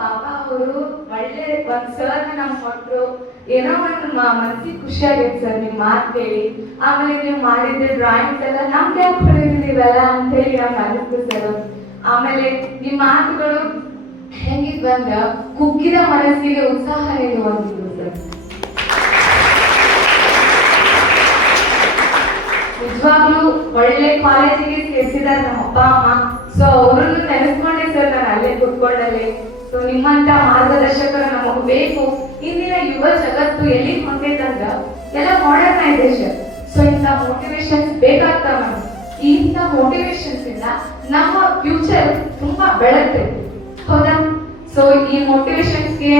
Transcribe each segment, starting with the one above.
ಪಾಪ ಅವರು ಒಳ್ಳೆ ಒಂದ್ ಸರ್ ನಮ್ಗೆ ಕೊಟ್ರು. ಏನೋ ಒಂದು ಮನಸ್ಸಿಗೆ ಖುಷಿ ಆಗೈತೆ ಸರ್ ನಿಮ್ ಮಾತು ಕೇಳಿ. ಆಮೇಲೆ ನೀವು ಮಾಡಿದ ಡ್ರಾಯಿಂಗ್ಸ್ ಎಲ್ಲ ನಮ್ಗೆ ಯಾಕೆ ಹೊಡೆದಿದ್ದೀವಲ್ಲ ಅಂತ ಹೇಳಿ ನಮ್ಗೆ ಅನಿಸ್ತು ಸರ್. ಆಮೇಲೆ ನಿಮ್ ಮಾತುಗಳು ಹೆಂಗಿದ್ವಂದ್ರ ಕುಗ್ಗಿದ ಮನಸ್ಸಿಗೆ ಉತ್ಸಾಹ ನೀಡುವಂತಿದ್ರು ಸರ್. ನಿಜವಾಗ್ಲೂ ಒಳ್ಳೆ ಕಾಲೇಜಿಗೆ ಸೇರಿಸಿದಾರೆ ನಮ್ಮ ಅಪ್ಪ ಅಮ್ಮ. ಸೊ ಅವ್ರನ್ನು ನೆನೆಸ್ಕೊಂಡೆ ಸರ್ ನಾನು ಅಲ್ಲೇ ಕುತ್ಕೊಂಡಲ್ಲಿ. ಸೊ ನಿಮ್ಮಂತ ಮಾರ್ಗದರ್ಶಕರು ನಮಗ್ ಬೇಕು. ಇಂದಿನ ಯುವ ಜಗತ್ತು ಎಲ್ಲಿ ಹೊಂದೈತಂದ್ರ ಎಲ್ಲ ಮಾಡರ್ನೈಸೇಷನ್. ಸೊ ಇಂಥ ಮೋಟಿವೇಶನ್ಸ್ ಬೇಕಾಗ್ತಾವ ನಮ್ಗೆ. ಇಂಥ ಮೋಟಿವೇಶನ್ಸ್ ಇಂದ ನಮ್ಮ ಫ್ಯೂಚರ್ ತುಂಬಾ ಬೆಳತ್ತೆ, ಹೌದಾ? ಸೊ ಈ ಮೋಟಿವೇಶನ್ಸ್ಗೆ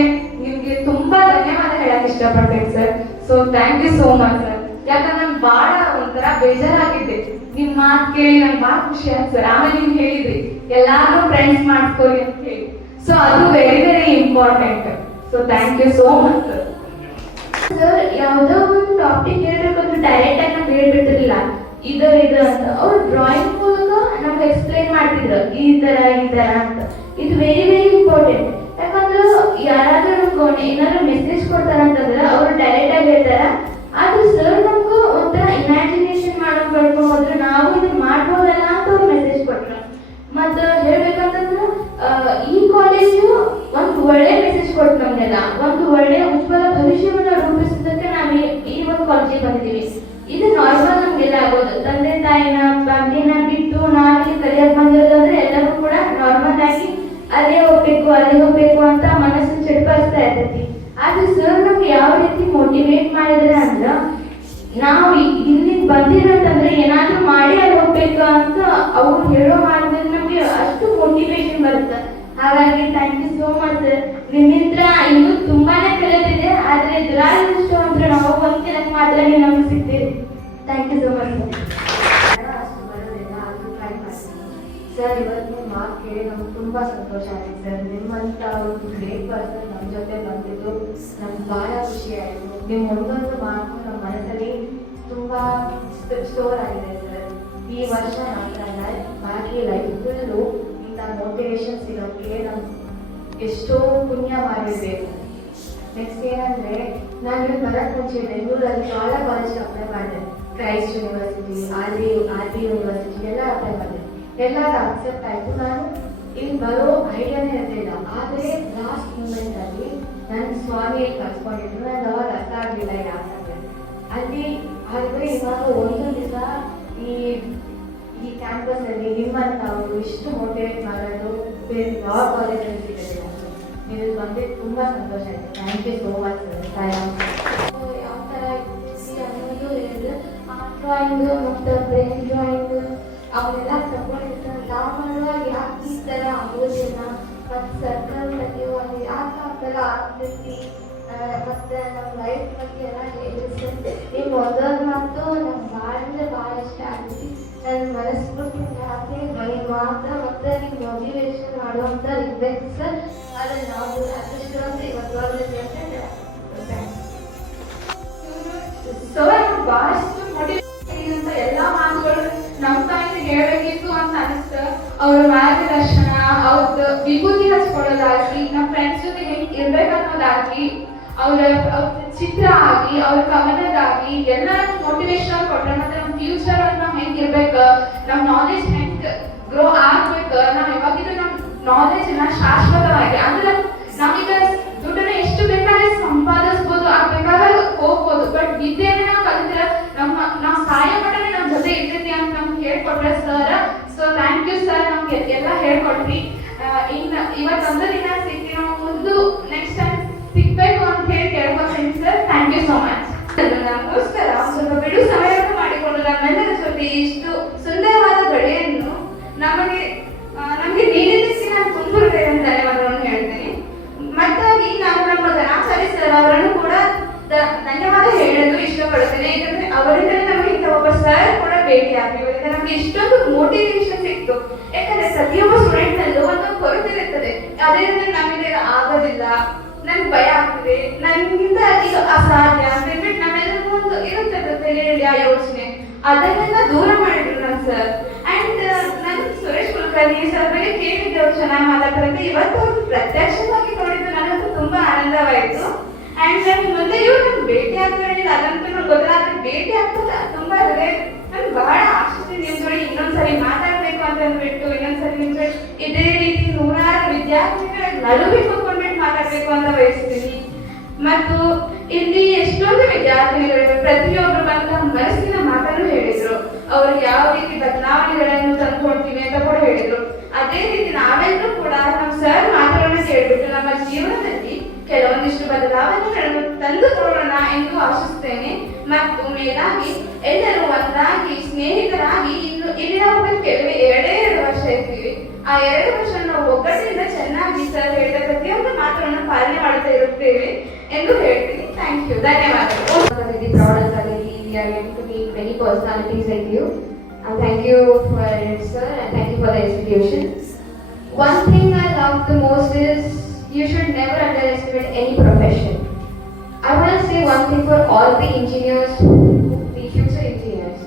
ನಿಮ್ಗೆ ತುಂಬಾ ಧನ್ಯವಾದ ಹೇಳಕ್ ಇಷ್ಟಪಡ್ಬೇಕು sir. So thank you so much sir. ಯಾಕಂದ್ರೆ ನಂಗೆ ಬಹಳ ಒಂಥರ ಬೇಜಾರಾಗಿದ್ದೆ ನಿಮ್ ಮಾತು ಕೇಳಿ. ನಂಗೆ ಬಹಳ ಖುಷಿ ಆಯ್ತು ಸರ್. ಆಮೇಲೆ ನೀವು ಹೇಳಿದ್ರಿ ಎಲ್ಲಾರು ಫ್ರೆಂಡ್ಸ್ ಮಾಡ್ಕೊಳ್ಳಿ ಅಂತ ಹೇಳಿ. ಸೊ ಅದು very very important. So thank you so much sir. Sir ಯಾವುದೋ ಒಂದು ಟಾಪಿಕ್ ಹೇಳ್ಬೇಕಂದ್ರೆ ಡೈರೆಕ್ಟ್ ಆಗಿ ನಮ್ಗೆ ಹೇಳ್ಬಿಟ್ಟಿರಲಿಲ್ಲ ಇದು ಅಂತ. ಅವ್ರು ಡ್ರಾಯಿಂಗ್ ಮೂಲಕ ನಮ್ಗೆ ಎಕ್ಸ್ಪ್ಲೈನ್ ಮಾಡ್ತಿದ್ರು ಈ ತರ ಅಂತ. ಇದು ವೆರಿ ವೆರಿ ಇಂಪಾರ್ಟೆಂಟ್. ಯಾಕಂದ್ರೆ ಯಾರಾದ್ರೂ ಏನಾದ್ರು ಮೆಸೇಜ್ ಕೊಡ್ತಾರಂತಂದ್ರೆ ಅವ್ರು ಡೈರೆಕ್ಟ್ ಆಗಿ ಹೇಳ್ತಾರ. ಆದ್ರೆ ಸರ್ ನಮ್ಗೆ ಒಂಥರ ಇಮ್ಯಾಜಿನೇಷನ್ ಮಾಡೋದು ಕಳ್ಕೊಂಡು ಹೋದ್ರೆ ನಾವು ಇದನ್ನ ಮಾಡ್ಬೋದಲ್ಲ ಅಂತ ಅವ್ರು ಮೆಸೇಜ್ ಕೊಟ್ರು. ಮತ್ತೆ ಹೇಳ್ಬೇಕಂತಂದ್ರೆ ಈ ಕಾಲೇಜು ಒಂದು ಒಳ್ಳೆ ಮೆಸೇಜ್ ಕೊಟ್ಟು ನಮ್ಗೆಲ್ಲ ಒಂದು ಒಳ್ಳೆ ಉಜ್ವಲ ಭವಿಷ್ಯವನ್ನ ರೂಪಿಸೋದಕ್ಕೆ ನಾವು ಈ ಒಂದು ಕಾಲೇಜಿಗೆ ಬಂದಿದ್ದೀವಿ. ಇದು ನಾರ್ಮಲ್ ನಮ್ಗೆಲ್ಲ ಆಗೋದು. ತಂದೆ ತಾಯಿನ ಫ್ಯಾಮಿಲಿನ ಬಿಟ್ಟು ನಾವಿಲ್ಲಿ ಕಲಿಯಕ್ ಬಂದಿರೋದಂದ್ರೆ ಎಲ್ಲರೂ ಕೂಡ ನಾರ್ಮಲ್ ಆಗಿ ಅಲ್ಲೇ ಹೋಗ್ಬೇಕು ಅಂತ ಮನಸ್ಸನ್ನು ಚಡ್ಪಡಿಸ್ತಾ ಇರ್ತೈತಿ. ಆದ್ರೆ ಸರ್ ನಮ್ಗೆ ಯಾವ ರೀತಿ ಮೋಟಿವೇಟ್ ಮಾಡಿದ್ರೆ ಅಂದ್ರ ನಾವು ಇಲ್ಲಿ ಬಂದಿರೋದಂದ್ರೆ ಏನಾದ್ರೂ ಮಾಡಿ ಅಲ್ಲಿ ಹೋಗ್ಬೇಕು ಅಂತ ಅವ್ರು ಹೇಳೋ ಮಾಡಿದ್ರೆ ನಮ್ಗೆ ಅಷ್ಟು ಮೋಟಿವೇಶನ್ ಬರುತ್ತೆ. ಹಾಗಾಗಿ thank you so much sir. ನಿಮ್ಮಿಂದ ಇನ್ನೂ ತುಂಬಾನೇ ಕಲಿಯೋದಿದೆ. ಆದ್ರೆ ದುರಾದೃಷ್ಟ ಅಂದ್ರೆ ನಾವು ಒಂದ್ ಕೆಲಸ ಮಾತ್ರ ನೀವು ನಮ್ಗೆ ಸಿಗ್ತೀರಿ. Thank you so much sir. ಇವತ್ತು ನಿಮ್ಮ ಮಾತು ಕೇಳಿ ನಮ್ಗೆ ತುಂಬಾ ಸಂತೋಷ ಆಗಿದೆ ಸರ್. ನಿಮ್ಮಂತ ಒಂದು ಗ್ರೇಟ್ ಪರ್ಸನ್ ನಮ್ಮ ಜೊತೆ ಬಂದಿದ್ದು ನಮ್ಗೆ ಬಹಳ ಖುಷಿ ಆಯಿತು. ನಿಮ್ಮ ಒಂದೊಂದು ಮಾತು ನಮ್ಮ ಮನಸ್ಸಲ್ಲಿ ತುಂಬಾ ಸ್ಟೋರ್ ಆಗಿದೆ ಸರ್. ಈ ವರ್ಷ ಮಾತ್ರ ಬಾಕಿ ಲೈಫ್ ಫುಲ್ಲು ಇಂಥ ಮೋಟಿವೇಶನ್ ಸಿಗೋಕ್ಕೆ ನಮ್ಗೆ ಎಷ್ಟೋ ಪುಣ್ಯ ಮಾಡಿರ್ಬೇಕು. ನೆಕ್ಸ್ಟ್ ಏನಂದ್ರೆ ನಾನು ಇಲ್ಲಿ ಬರೋಕ್ಕೆ ಮುಂಚೆ ಬೆಂಗಳೂರಲ್ಲಿ ಬಹಳ ಕಾಲೇಜ್ಗೆ ಅಪ್ಲೈ ಮಾಡಿದೆ. Christ University, R B University ಎಲ್ಲ ಅಪ್ಲೈ ಮಾಡಿದೆ. ಎಲ್ಲರೂ ಅಕ್ಸೆಪ್ಟ್ ಆಯಿತು. ನಾನು ಇಲ್ಲಿ ಬರೋ ಐಡಿಯಾನೇ ಇರಲಿಲ್ಲ. ಆದರೆ ಲಾಸ್ಟ್ ಮೂಮೆಂಟ್ ಅಲ್ಲಿ ನನ್ನ ಸ್ವಾಮಿ ಕಳ್ಸ್ಕೊಂಡಿದ್ರು. ನನಗೆ ಅವಾಗ ಅರ್ಥ ಆಗಲಿಲ್ಲ ಯಾಕಂದ್ರೆ ಅಲ್ಲಿ. ಆದರೆ ಇವಾಗ ಒಂದು ದಿವಸ ಈ ಕ್ಯಾಂಪಸ್ ಅಲ್ಲಿ ನಿಮ್ಮಂತ ಅವರು ಇಷ್ಟು ಮೋಟಿವೇಟ್ ಮಾಡೋದು ಬೇರೆ ಯಾವ ಕಾಲೇಜಲ್ಲಿ ಸಿಗೋದಿಲ್ಲ. ನೀವು ಬಂದಿದ್ದು ತುಂಬಾ ಸಂತೋಷ ಆಯಿತು. Thank you so much sir. ಯಾವ ಥರ ಅನ್ನೋದು ಹೇಳಿದ್ರೆ ಡ್ರಾಯಿಂಗ್ ಮತ್ತು ಬ್ರೈನ್ ಡ್ರಾಯಿಂಗ್ ಅವನ್ನೆಲ್ಲ ತಗೊಂಡಿರ್ತಾರೆ. ಸಾಮಾನ್ಯವಾಗಿ ಯಾಕೆ ಈ ಥರ ಆಗೋದಿಲ್ಲ ಮತ್ತು ಸರ್ಕಲ್ ತೆಗೆಯುವಾಗ ಯಾಕೆ ಆ ಥರ ಆಗ್ತೈತಿ ಮತ್ತು ನಮ್ಮ ಲೈಫ್ ಬಗ್ಗೆ ಎಲ್ಲ ಹೇಳಿದ್ರೆ ನಿಮ್ಮ ಒಂದೊಂದು ಮಾತು ನಂಗೆ ಭಾಳ ಅಂದರೆ ಭಾಳ ಇಷ್ಟ ಆಗ್ತೈತಿ. ನನ್ನ ಮನಸ್ಬಿಟ್ಟು ಯಾಕೆ ನಿಮ್ಮ ಮಾತು ಮತ್ತು ನಿಮ್ಮ ಮೋಟಿವೇಶನ್ ಮಾಡುವಂಥ ಇರ್ಬೇಕು ಸರ್. ಆದರೆ ನಾವು ಅದೃಷ್ಟ ಅಂತ ಇವತ್ತು ಬಹಳಷ್ಟು ಮೋಟಿವೇಟ್ ಎಲ್ಲಾ ಮಾತುಗಳು ನಮ್ಮ ತಾಯಿನ ಹೇಳಬೇಕಿತ್ತು ಅಂತ ಅನಿಸ್ತು. ಅವ್ರ ಮಾರ್ಗದರ್ಶನ, ಅವ್ರದ್ದು ವಿಭೂತಿ ಹಚ್ಕೊಳ್ಳೋದಾಗ್ಲಿ, ನಮ್ಮ ಫ್ರೆಂಡ್ಸ್ ಜೊತೆ ಹೆಂಗ್ ಇರ್ಬೇಕನ್ನೋದಾಗ್ಲಿ, ಅವ್ರ ಚಿತ್ರ ಆಗಿ ಅವ್ರ ಕವನದಾಗಿ ಎಲ್ಲ ಮೋಟಿವೇಶನ್ ಕೊಟ್ರೆ. ಮತ್ತೆ ನಮ್ಮ ಫ್ಯೂಚರ್ ಅಲ್ಲಿ ನಾವು ಹೆಂಗ್ ಇರ್ಬೇಕು, ನಮ್ಮ ನಾಲೆಜ್ ಹೆಂಗ್ ಗ್ರೋ ಆಗ್ಬೇಕು, ನಾವ್ ಯಾವಾಗಿದ್ರು ನಮ್ಮ ನಾಲೆಜ್ ನ ಶಾಶ್ವತವಾಗಿ ಅಂದ್ರೆ ನಾವೀಗ ದುಡ್ಡನ್ನ ಎಷ್ಟು ಬೇಕಾದ್ರೆ ಸಂಪಾದಿಸ್ಬೋದು, ಬೇಕಾದಾಗ ಹೋಗ್ಬೋದು. ಬಟ್ ವಿದ್ಯೆನ ನಾವು ಕಲಿತಿರ ನಾವು ಸಹಾಯ ಮಾಡನೆ ನಮ್ಮ ಜೊತೆ ಇರ್ತೈತಿ ಅಂತ ನಮ್ಗೆ ಹೇಳ್ಕೊಟ್ರೆ sir. So thank you sir. ನಮ್ಗೆ ಎಲ್ಲ ಹೇಳ್ಕೊಟ್ರಿ. ಇವತ್ತೊಂದು ದಿನ ಸಿಕ್ಕಿ ನಾವು ಮುಂದೆ ನೆಕ್ಸ್ಟ್ ಟೈಮ್ ಸಿಗ್ಬೇಕು ಅಂತ ಹೇಳಿ ಕೇಳ್ಕೊತೀನಿ sir. Thank you so much. ನಮಗೋಸ್ಕರ ಸ್ವಲ್ಪ ಬಿಡು ಸಮಯವನ್ನು ಮಾಡಿಕೊಂಡು ನಮ್ಮೆಲ್ಲರ ಜೊತೆ ಇಷ್ಟು ಸುಂದರವಾದ ಗಳಿಯನ್ನು ನಮಗೆ ನೀಡಿದ್ದಕ್ಕೆ ನಾನು ತುಂಬ ಧನ್ಯವಾದಗಳನ್ನು ಹೇಳ್ತೀನಿ. ಮತ್ತಾಗಿ ನಾನು ನಮ್ಮ ಧನಾಚಾರ್ಯ ಸರ್ ಅವರನ್ನು ಕೂಡ ಧನ್ಯವಾದ ಹೇಳಲು ಇಷ್ಟಪಡುತ್ತೇನೆ. ಯಾಕಂದ್ರೆ ಅವರಿಂದ ನಮಗೆ ಇಂಥ ಒಬ್ಬ ಸರ್ ಕೂಡ ಭೇಟಿ ಆಗಿರೋದ್ರಿಂದ ನಮ್ಗೆ ಇಷ್ಟೊಂದು ಮೋಟಿವೇಶನ್ ಸಿಕ್ತು. ಯಾಕಂದ್ರೆ ಪ್ರತಿಯೊಬ್ಬ ಸ್ಟೂಡೆಂಟ್ ನಲ್ಲೂ ಒಂದು ಕೊರತೆ ಇರ್ತದೆ. ಅದೇ ನಮಗೆ ಆಗೋದಿಲ್ಲ, ನನ್ಗೆ ಭಯ ಆಗ್ತದೆ, ನನ್ಗಿಂತ ಈಗ ಅಸಾಧ್ಯ ಅಂತ ಹೇಳ್ಬಿಟ್ಟು ನಮ್ಮೆಲ್ಲರಿಗೂ ಒಂದು ಇರುತ್ತದೆ ತಲೆಯಲ್ಲಿ ಆ ಯೋಚನೆ. ಅದನ್ನೆಲ್ಲ ದೂರ ಮಾಡಿದ್ರು ನನ್ನ ಸರ್. ಅಂಡ್ ನಾನು ಸುರೇಶ್ ಕುಲಕರ್ಣಿ ಸರ್ ಬಗ್ಗೆ ಕೇಳಿದ್ದೆ, ಅವ್ರು ಚೆನ್ನಾಗಿ ಮಾತಾಡ್ತಾರೆ. ಇವತ್ತು ಅವ್ರು ಪ್ರತ್ಯಕ್ಷವಾಗಿ ಭೇಟಿ ಆಗ್ತಾರೆ ಅದಂತೂ ನಂಗೆ ಗೊತ್ತಿಲ್ಲ, ಆದ್ರೆ ಭೇಟಿ ಆಗ್ತದೆ ತುಂಬಾ ರೇರ್. ನನ್ಗೆ ಬಹಳ ಆಸಕ್ತಿ ನಿಮ್ ಜೋಡಿ ಇನ್ನೊಂದ್ಸರಿ ಮಾತಾಡ್ಬೇಕು ಅಂತ ಅಂದ್ಬಿಟ್ಟು, ಇನ್ನೊಂದ್ಸರಿ ನಿಮ್ ಜೋಡಿ ಇದೇ ರೀತಿ ನೂರಾರು ವಿದ್ಯಾರ್ಥಿಗಳ ನಡುವೆ ಕೂತ್ಕೊಂಡ್ಬಿಟ್ಟು ಮಾತಾಡ್ಬೇಕು ಅಂತ ಬಯಸ್ತೀನಿ. ಮತ್ತು ಇಲ್ಲಿ ಎಷ್ಟೊಂದು ವಿದ್ಯಾರ್ಥಿನಿಗಳಿವೆ, ಪ್ರತಿಯೊಬ್ರು ಬಂದ ಮನಸ್ಸಿನ ಮಾತನ್ನು ಹೇಳಿದ್ರು, ಅವ್ರು ಯಾವ ರೀತಿ ಬದಲಾವಣೆಗಳನ್ನು ತಂದುಕೊಡ್ತೀವಿ ಅಂತ ಕೂಡ ಹೇಳಿದ್ರು. ಅದೇ ರೀತಿ ನಾವೆಲ್ಲರೂ ಕೂಡ ನಮ್ಮ ಸರ್ ಮಾತುಗಳನ್ನು ಕೇಳ್ಬಿಟ್ಟು ನಮ್ಮ ಜೀವನದಲ್ಲಿ ಕೆಲವೊಂದಿಷ್ಟು ಬದಲಾವಣೆಗಳನ್ನು ತಂದುಕೊಳ್ಳೋಣ ಎಂದು ಆಶಿಸ್ತೇನೆ. ಮತ್ತು ಮೇಲಾಗಿ ಎಲ್ಲರೂ ಒಂದಾಗಿ ಸ್ನೇಹಿತರಾಗಿ ಇಲ್ಲಿ ನಾವು ಕೆಲವೇ 2 ವರ್ಷ ಇರ್ತೀವಿ. ಆ 2 ವರ್ಷ ನಾವು ಒಗ್ಗಟ್ಟಿನಿಂದ ಚೆನ್ನಾಗಿ ಸರ್ ಹೇಳಿದ ಪ್ರತಿಯೊಂದು ಮಾತುಗಳನ್ನು ಪಾಲನೆ ಮಾಡ್ತಾ ಇರುತ್ತೇವೆ ಎಂದು ಹೇಳ್ತೀನಿ. ಥ್ಯಾಂಕ್ ಯು, ಧನ್ಯವಾದಗಳು. We are going to meet many personalities like you. And thank you for it, sir, and thank you for the institution. One thing I love the most is you should never underestimate any profession. I want to say one thing for all the engineers, the future engineers.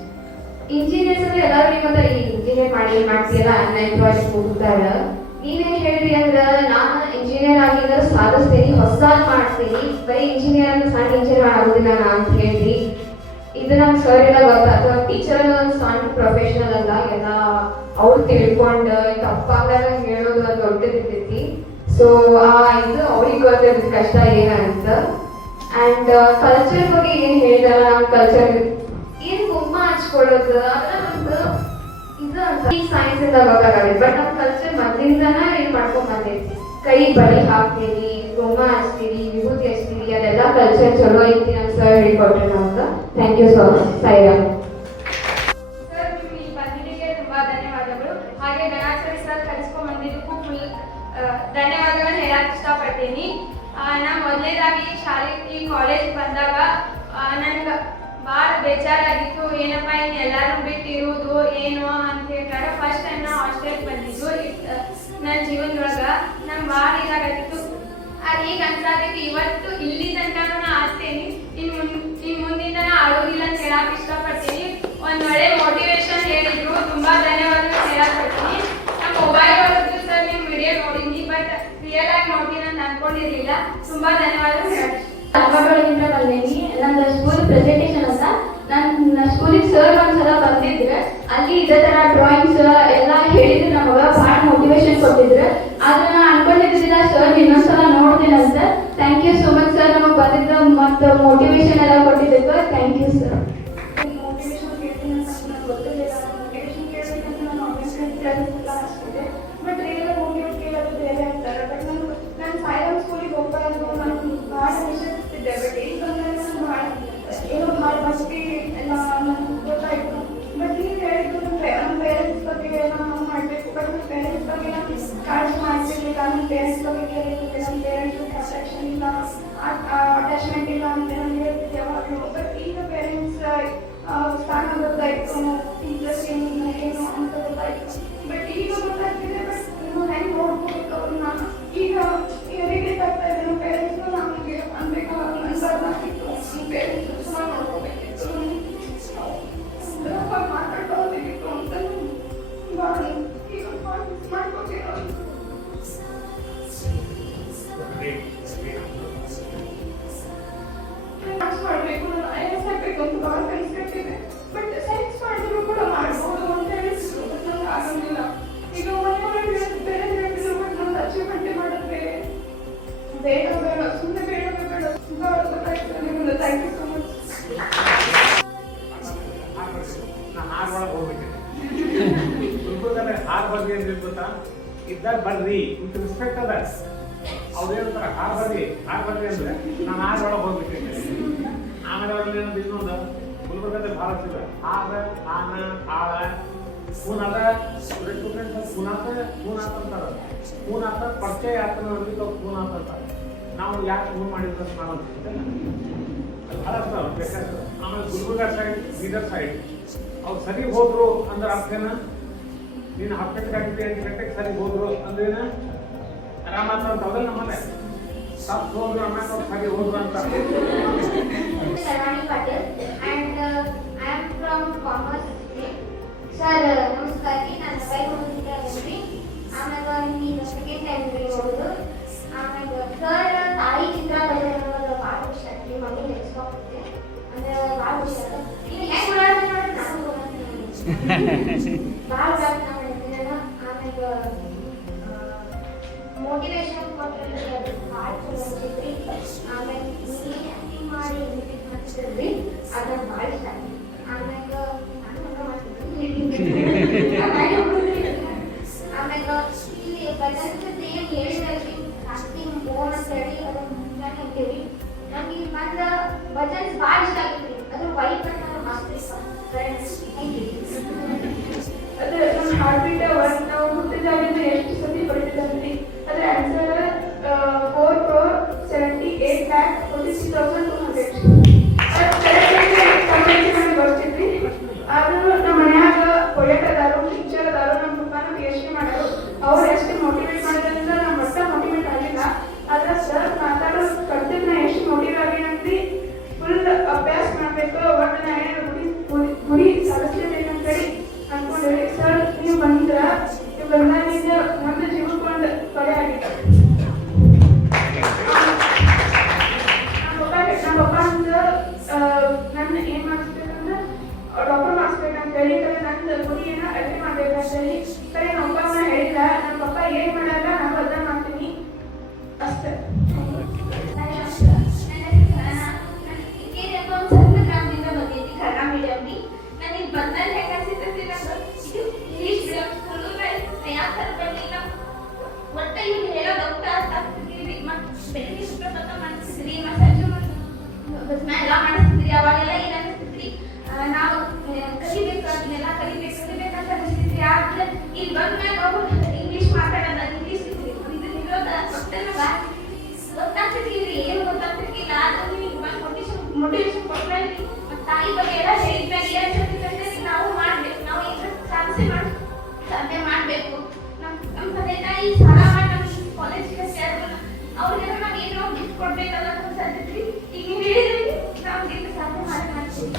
Engineers ಅಂದ್ರೆ ಎಲ್ಲರೂ ನಿಮ್ಮ ಹತ್ರ ಈ engineer ಮಾಡ್ತೀಯಲ್ಲ unemployed ಹೋಗ್ತಾರೆ. ನೀವೇನು ಹೇಳಿದ್ರಿ ಅಂದ್ರೆ ನಾನು ಇಂಜಿನಿಯರ್ ಆಗಿದ್ರೆ ಸಾಧಿಸ್ತೀನಿ, ಹೊಸದಾಗಿ ಮಾಡ್ತೀನಿ, ಬರೀ ಇಂಜಿನಿಯರ್ ಅಂದ್ರೆ ಸಣ್ಣ ಇಂಜಿನಿಯರ್ ಆಗೋದಿಲ್ಲ ನಾ ಅಂತ ಹೇಳಿದ್ರಿ. ಇದು ನಮ್ಮ ಸರ್ ಎಲ್ಲ ಗೊತ್ತ, ಅಥವಾ ಟೀಚರ್ ಅನ್ನೋ ಒಂದು ಸಣ್ಣ ಪ್ರೊಫೆಷನಲ್ ಅಲ್ಲ, ಎಲ್ಲ ಅವ್ರು ತಿಳ್ಕೊಂಡು ತಪ್ಪಾದಾಗ ಹೇಳೋದು ಒಂದು ದೊಡ್ಡದಿರ್ತೈತಿ. ಸೊ ಇದು ಅವ್ರಿಗೆ ಗೊತ್ತಿರ್ತೈತಿ ಕಷ್ಟ ಏನಂತ. ಆ್ಯಂಡ್ ಕಲ್ಚರ್ ಬಗ್ಗೆ ಏನು ಹೇಳಿದಾರ, ನಮ್ಮ ಕಲ್ಚರ್ ಏನು ಗುಮ್ಮ ಹಚ್ಕೊಳ್ಳೋದು ಅದರ ಒಂದು ಇದು ಅಂತ ಈ ಸೈನ್ಸ್ ಇಂದ ಗೊತ್ತಾಗತ್ತೆ. ಬಟ್ ನಮ್ಮ ಕಲ್ಚರ್ ಮೊದಲಿಂದನ ಏನು ಮಾಡ್ಕೊಂಡ್ ಬಂದೈತಿ, ಕೈ ಬಳಿ ಹಾಕ್ತೀವಿ, ಗುಮ್ಮ ಹಚ್ತೀವಿ, ವಿಭೂತಿ ಹಚ್ತೀವಿ, ಅದೆಲ್ಲ ಕಲ್ಚರ್ ಚಲೋ ಐತಿ ನಮ್ಮ ಸರ್ ಹೇಳಿಕೊಟ್ರೆ ನಮ್ಗೆ. Thank you so much. Sairam sir, ನಿಮ್ಮ ಈ ಬಂದಿದ್ದಕ್ಕೆ ತುಂಬಾ ಧನ್ಯವಾದಗಳು. ಹಾಗೆ ಗಣಾಚಾರಿ ಸರ್ ಕಲಿಸ್ಕೊಂಡ್ ಬಂದಿದ್ದಕ್ಕೂ ಫುಲ್ ಧನ್ಯವಾದಗಳನ್ನ ಹೇಳಕ್ ಇಷ್ಟಪಡ್ತೀನಿ. ನಾನು ಮೊದಲನೇದಾಗಿ ಶಾಲೆಗೆ ಕಾಲೇಜ್ ಬಂದಾಗ ನನ್ಗೆ ಭಾಳ ಬೇಜಾರಾಗಿತ್ತು, ಏನಪ್ಪ ಇನ್ನು ಎಲ್ಲರೂ ಬಿಟ್ಟಿರುವುದು ಏನು ಅಂತ ಹೇಳ್ತಾರೆ. ಫಸ್ಟ್ ಟೈಮ್ ನಾ ಹಾಸ್ಟೆಲ್ಗೆ ಬಂದಿದ್ದು ನನ್ನ ಜೀವನದೊಳಗೆ ನಂಗೆ ಭಾಳ ಇದಾಗಿತ್ತು. ಅದು ಈಗ ಅನ್ಸಾದೈತಿ ಇವತ್ತು ಇಲ್ಲಿ ತನಕ ನಾ ಆಡ್ತೇನೆ, ಇನ್ನು ಮುಂದಿನ ನಾ ಆಡೋದಿಲ್ಲ ಅಂತ ಹೇಳಕ್ ಇಷ್ಟಪಡ್ತೀನಿ. ಒಂದು ಒಳ್ಳೆ ಮೋಟಿವೇಶನ್ ಹೇಳಿದ್ರು, ತುಂಬಾ ಧನ್ಯವಾದಗಳು ಹೇಳಕ್ ಪಡ್ತೀನಿ. ನಮ್ಮ ಮೊಬೈಲ್ ಒಳಗೆ ಸರ್ ನೀವು ವಿಡಿಯೋ ನೋಡಿದ್ನಿ, ಬಟ್ ರಿಯಲ್ ಆಗಿ ನೋಡ್ತೀನಿ ಅಂತ ಅನ್ಕೊಂಡಿರ್ಲಿಲ್ಲ. ತುಂಬಾ ಧನ್ಯವಾದಗಳು ಹೇಳಿ. ಹಬ್ಬಗಳಿಂದ ಬಂದೇನಿ. ನನ್ನ ಸ್ಕೂಲ್ ಪ್ರೆಸೆಂಟೇಷನ್ ಅಂತ ನನ್ನ ಸ್ಕೂಲಿಗೆ ಸರ್ ಒಂದ್ಸಲ ಬಂದಿದ್ರೆ ಅಲ್ಲಿ ಇದೇ ತರ ಡ್ರಾಯಿಂಗ್ಸ್ ಎಲ್ಲ ಹೇಳಿದ್ರು, ನಮಗೆ ಭಾಳ ಮೋಟಿವೇಶನ್ ಕೊಟ್ಟಿದ್ರು. ಆದ್ರೆ ನಾನು ಅನ್ಕೊಂಡಿದ್ದಿಲ್ಲ ಸರ್ ಇನ್ನೊಂದ್ಸಲ ನೋಡ್ತೀನಿ ಅಂತ. Thank you so much sir, ನಮಗೆ ಬಂದಿದ್ದು ಮತ್ತು ಮೋಟಿವೇಶನ್ ಎಲ್ಲ ಕೊಟ್ಟಿದ್ದಕ್ಕೆ ಥ್ಯಾಂಕ್ ಯು ಸರ್. ಮೋಟಿವೇಶನ್ ಕೇಳ್ತೀನಿ ಅಂತ ನನಗೆ ಗೊತ್ತಿರಲಿಲ್ಲ. ಮೋಟಿವೇಶನ್ ಕೇಳಬೇಕಂತ ನಾನು ಆನ್ಲೈನ್ ಕ್ಲಾಸಸ್ ಅನಿಸ್ತಿದೆ, ಬಟ್ ರಿಯಲ್ ಮೋಟಿವೇಟ್ ಕೇಳೋದು ಬೇರೆ ಅಂತಾರೆ. ಬಟ್ ನಾನು ಸಾಯಿರಾಮ್ ಸ್ಕೂಲಿಗೆ ಹೋಗ್ಬಾರ್ದು ನಾನು ಭಾಳ ವಿಷಯಿಸ್ತಿದ್ದೆ. ಬಟ್ ಈಗ ಬಂದರೆ ನಾನು ಭಾಳ ಏನೋ ಭಾಳ ಭಕ್ತಿ ಎಲ್ಲ ನನಗೆ ಗೊತ್ತಾಯಿತು. ಬಟ್ ನೀವು ಹೇಳಿದ್ದು ನಮ್ಮ ಪೇರೆಂಟ್ಸ್ ಬಗ್ಗೆ ನಾವು ಮಾಡಬೇಕು, ಬಟ್ ನಮ್ಮ ಪೇರೆಂಟ್ಸ್ ಬಗ್ಗೆ ನಾನು ಕಾಳಜಿ ಮಾಡ್ತಿರ್ಲಿಲ್ಲ. ನಮ್ಮ ಪೇರೆಂಟ್ಸ್ ಬಗ್ಗೆ ಕೇಳಿದ್ದೆ, ನಮ್ಮ ಪೇರೆಂಟ್ಸ್ ಅಟ್ರಾಕ್ಷನ್ ಇಲ್ಲ, ಅಟ್ಯಾಚ್ಮೆಂಟ್ ಇಲ್ಲ ಅಂತ ನಾನು ಹೇಳ್ತಿದ್ದೆ ಯಾವಾಗಲೂ. ಬಟ್ ಈಗ ಪೇರೆಂಟ್ಸ್ ಸ್ಥಾನ ಗೊತ್ತಾಯಿತು, ಟೀಚರ್ಸ್ ಏನು ಅಂತ ಗೊತ್ತಾಯಿತು. ಬಟ್ ಈಗ ಗೊತ್ತಾಗ್ತಿದೆ, ಬಟ್ ಇನ್ನು ಹೆಂಗೆ ನೋಡ್ಕೋಬೇಕು ಅವ್ರನ್ನ ಈಗ ರಿಲೇಟ್ ಆಗ್ತಾ ಇದೆ. ನಮ್ಮ ಪೇರೆಂಟ್ಸ್ನು ನಮಗೆ ಅನ್ಬೇಕು ಅನ್ಬಾರ್ದಾಗಿತ್ತು, ನಮ್ಮ ಪೇರೆಂಟ್ಸ್ ಚೆನ್ನಾಗಿ ನೋಡ್ಕೋಬೇಕಿತ್ತು, ಮಾತಾಡೋದಿತ್ತು ಅಂತ ಭಾಳ ಈಗ ಮಿಸ್ ಮಾಡ್ಕೋತಿರೋ. ಸೈನ್ಸ್ ಮಾಡಬೇಕು, ನಾನು IAS ಆಗಬೇಕು ಅಂತ ಭಾಳ ಕನಸಿದೆ. ಬಟ್ ಸೈನ್ಸ್ ಮಾಡಿದ್ರು ಕೂಡ ಮಾಡ್ಬೋದು ಅಂತ ಹೇಳಿದ್ರು, ಬಟ್ ನಂಗೆ ಆಗೋದಿಲ್ಲ. ಈಗ ಮನೆಯೊಳಗೆ ಬೇರೆ ಹೇಳಿದ್ರು, ಬಟ್ ನಂದು ಅಚೀವ್ಮೆಂಟ್ ಮಾಡಿದ್ರೆ ಬೇಡ ಬೇಡ ಸುಮ್ಮನೆ ಬೇಡ ಬೇಡ ಭಾಳ ಗೊತ್ತಾಯ್ತು ನಿಮ್ಗೆ. Thank you so much. ಹಾರ್ ಬರ್ರಿ ಅಂತ ಗೊತ್ತಾ, ಇದ್ದಾಗ ಬರ್ರಿ ವಿತ್ ರೆಸ್ಪೆಕ್ಟ್ ಅದ. ಅವ್ರು ಹೇಳ್ತಾರೆ ಹಾರ್ ಬರ್ರಿ ಅಂದ್ರೆ ನಾನು ಹಾರ್ ಒಳಗೆ ಹೋಗ್ಬಿಟ್ಟಿದ್ದೆ. ಆಮೇಲೆ ಅವ್ರಲ್ಲಿ ಏನಂತ ಇನ್ನೊಂದು ಗುಲ್ಬರ್ಗದಲ್ಲಿ ಭಾಳ ಸಿಗ ಹಾರ ಆನ ಆಳ ಕೂನಾದ ಕೂನಾತ ಅಂತಾರೆ. ಕೂನಾತ ಪರಿಚಯ ಆತನ ಕೂನಾತ ಅಂತಾರೆ. ನಾವು ಯಾಕೆ ಫೋನ್ ಮಾಡಿದ್ರೆ ನಾವು ಭಾಳ ಬೇಕಾಗ್ತದೆ. ಆಮೇಲೆ ಗುಲ್ಬರ್ಗ ಸೈಡ್ ಬೀದರ್ ಸೈಡ್ ಅವ್ರು ಸರಿ ಹೋದ್ರು ಅಂದ್ರೆ ಅರ್ಥೇನ, ನೀನು 10 ಗಂಟೆಗೆ 8 ಗಂಟೆಗೆ ಸರಿ ಹೋದ್ರು ಅಂದ್ರೇನ ಆರಾಮ ಅಂತ ಅದನ್ನ ನಮ್ಮನೆ ತಪ್ಪು ಹೋದ್ರು ಆಮೇಲೆ ಅವ್ರು ಸರಿ ಹೋದ್ರು ಅಂತ. Sharani Patel and I am from Commerce Stream. Sir, ನಮಸ್ಕಾರ ರೀ, ನಾನು ಮೊಬೈಲ್ ಹೋಗಿದ್ದೆ ಅದನ್ರಿ. ಆಮೇಲೆ ಈಗ ಸೆಕೆಂಡ್ ಟೈಮ್ ರೀ ಹೋಗೋದು. ಆಮೇಲೆ ಸರ್ ತಾಯಿ ಚಿತ್ರ ಬರೆಯೋದು ಭಾಳ ಇಷ್ಟ ರೀ, ಮಮ್ಮಿ ನೆನೆಸ್ಕೊಂಡು ಭಾಳ ನಮ್ಮ ಹೆಸರನ್ನ ಆಮೇಲೆ ಮೋಟಿವೇಶನ್ ಕೊಟ್ಟರೆ ಅದು ಭಾಳ ಚಲೋ ಅನ್ಸಿದ್ರಿ. ಆಮೇಲೆ ನೀ ಆ್ಯಕ್ಟಿಂಗ್ ಮಾಡಿ ಇಂಗ್ಲೀಷ್ ಮಾಡ್ತಿದ್ರಿ ಅದನ್ನ ಭಾಳ ಇಷ್ಟ ಆಗಿ. ಆಮೇಲೆ ನಾನು ಹಂಗ ಮಾಡ್ತಿದ್ದೆ ಆಮೇಲೆ ಇಲ್ಲಿ ಬದಲ್ಸದ್ದು ಏನು ಹೇಳಿದ್ರಿ ಆಕ್ಟಿಂಗ್ ಬೋನ್ ಅಂತ ಹೇಳಿ ಅದನ್ನ ಮುಂಜಾನೆ ಅಂತೀವಿ. ನಮ್ಗೆ ಇಲ್ಲಿ ಬಂದ ಭಜನ್ಸ್ ಭಾಳ ಇಷ್ಟ ಆಗಿದ್ರಿ. ಅದ್ರ ವೈಫ್ ಅಂತ ಮಸ್ತ್ ಇಷ್ಟ. ಅದೇ ನಮ್ಮ ಹಾರ್ಟ್ ಬೀಟ್ ನಾವು ಹುಟ್ಟಿದಾಗಿಂದ ಎಷ್ಟು ಸತಿ ಪಡಿತಿದ್ರಿ ಅದ್ರ ಆನ್ಸರ್ 4,78,46,200 ಬರ್ತಿದ್ರಿ. ಆದ್ರೂ ನಮ್ಮ ಮನ್ಯಾಗ ಪೊಯೆಟ್ ಅದಾರು, ಟೀಚರ್ ಅದಾರು, ನಮ್ಮ ಪಪ್ಪನ PhD ಮಾಡೋರು. ಅವ್ರು ಎಷ್ಟು ಮೋಟಿವೇಟ್ ಮಾಡೋದ್ರಿಂದ ನಮ್ಮ ಒಟ್ಟ ಮೋಟಿವೇಟ್ ಆಗಿಲ್ಲ. ಆದ್ರೆ ಸರ್ ಮಾತಾಡೋದು ಕಲ್ತಿದ್ ನಾ ಎಷ್ಟು ಮೋಟಿವೇಟ್ ಆಗಿನಂದ್ರಿ ಫುಲ್ ಅಭ್ಯಾಸ ಮಾಡ್ಬೇಕು, ಒಟ್ಟು ನಾ ಏನು ಗುರಿ ಸಾಧಿಸ್ಲೇಬೇಕು ಅಂತೇಳಿ ಅನ್ಕೊಂಡಿರಿ. ಸರ್ ನೀವು ಬಂದ್ರ ನೀವು ಬಂದಾಗಿಂದ ಒಂದು ಜೀವಕ್ಕೊಂದು ಕೊಲೆ ಆಗಿತ್ತು. ನಮ್ಮ ಪಪ್ಪ ಅಂತ ನನ್ನ ಏನ್ ಮಾಡಿಸ್ಬೇಕಂದ್ರೆ ಡಾಕ್ಟರ್ ಮಾಡಿಸ್ಬೇಕಂತ ಹೇಳಿ, ನಂದು ಗುರಿ ಏನೋ ಅಡುಗೆ ಮಾಡ್ಬೇಕಂತ ಹೇಳಿ. ಸರಿ ನಮ್ಮ ಅಪ್ಪ ಹೇಳಿಲ್ಲ, ನಮ್ಮ ಪಪ್ಪ ಏನ್ ಮಾಡಲ್ಲ ನಾನು ಅದನ್ನ ಮಾಡ್ತೀನಿ ಅಷ್ಟೇ. ಅವಾಗೆಲ್ಲ ಏನ್ ಅನಿಸ್ತಿದ್ರಿ, ನಾವು ಕಲಿಬೇಕು ಅದನ್ನೆಲ್ಲ ಕಲಿಬೇಕಂತ ಅನಿಸ್ತಿದ್ರಿ. ಆದ್ರೆ ಇಲ್ಲಿ ಬಂದ್ಮ್ಯಾಗ ಇಂಗ್ಲೀಷ್ ಮಾತಾಡೋದ ಇಂಗ್ಲೀಷ್ ಇರೋದ ಗೊತ್ತಾಗ್ತಿರ್ಲಿಲ್ಲ, ಏನು ಗೊತ್ತಾಗ್ತಿರ್ಲಿಲ್ಲ. ಆದ್ರೆ ನೀವು ಮೋಟಿವೇಶನ್ ಕೊಟ್ಮೇಲೆ ತಾಯಿ ಬಗ್ಗೆ ಎಲ್ಲ ಹೇಳಿದ್ಮ್ಯಾಗ ಏನ್ ಅನ್ಸುತ್ತೆ, ನಾವು ಮಾಡ್ಬೇಕು, ನಾವು ಈಗ ಸಾಧನೆ ಮಾಡ್ಬೇಕು. ನಮ್ಮ ತಂದೆ ತಾಯಿ ಸಾಲ ಮಾಡಿ ನಮ್ಮ ಕಾಲೇಜಿಗೆ ಸೇರ್ಬೋದು, ಅವ್ರಿಗೆಲ್ಲ ನಾವು ಏನೋ ಗಿಫ್ಟ್ ಕೊಡ್ಬೇಕಲ್ಲ ಅನ್ಸತ್ತಿದ್ರಿ. ಈಗ ನೀವು ಹೇಳಿದ್ರಿ ನಾವು ಗಿಫ್ಟ್ ಸಾಧನೆ ಮಾಡ್ತೀವಿ.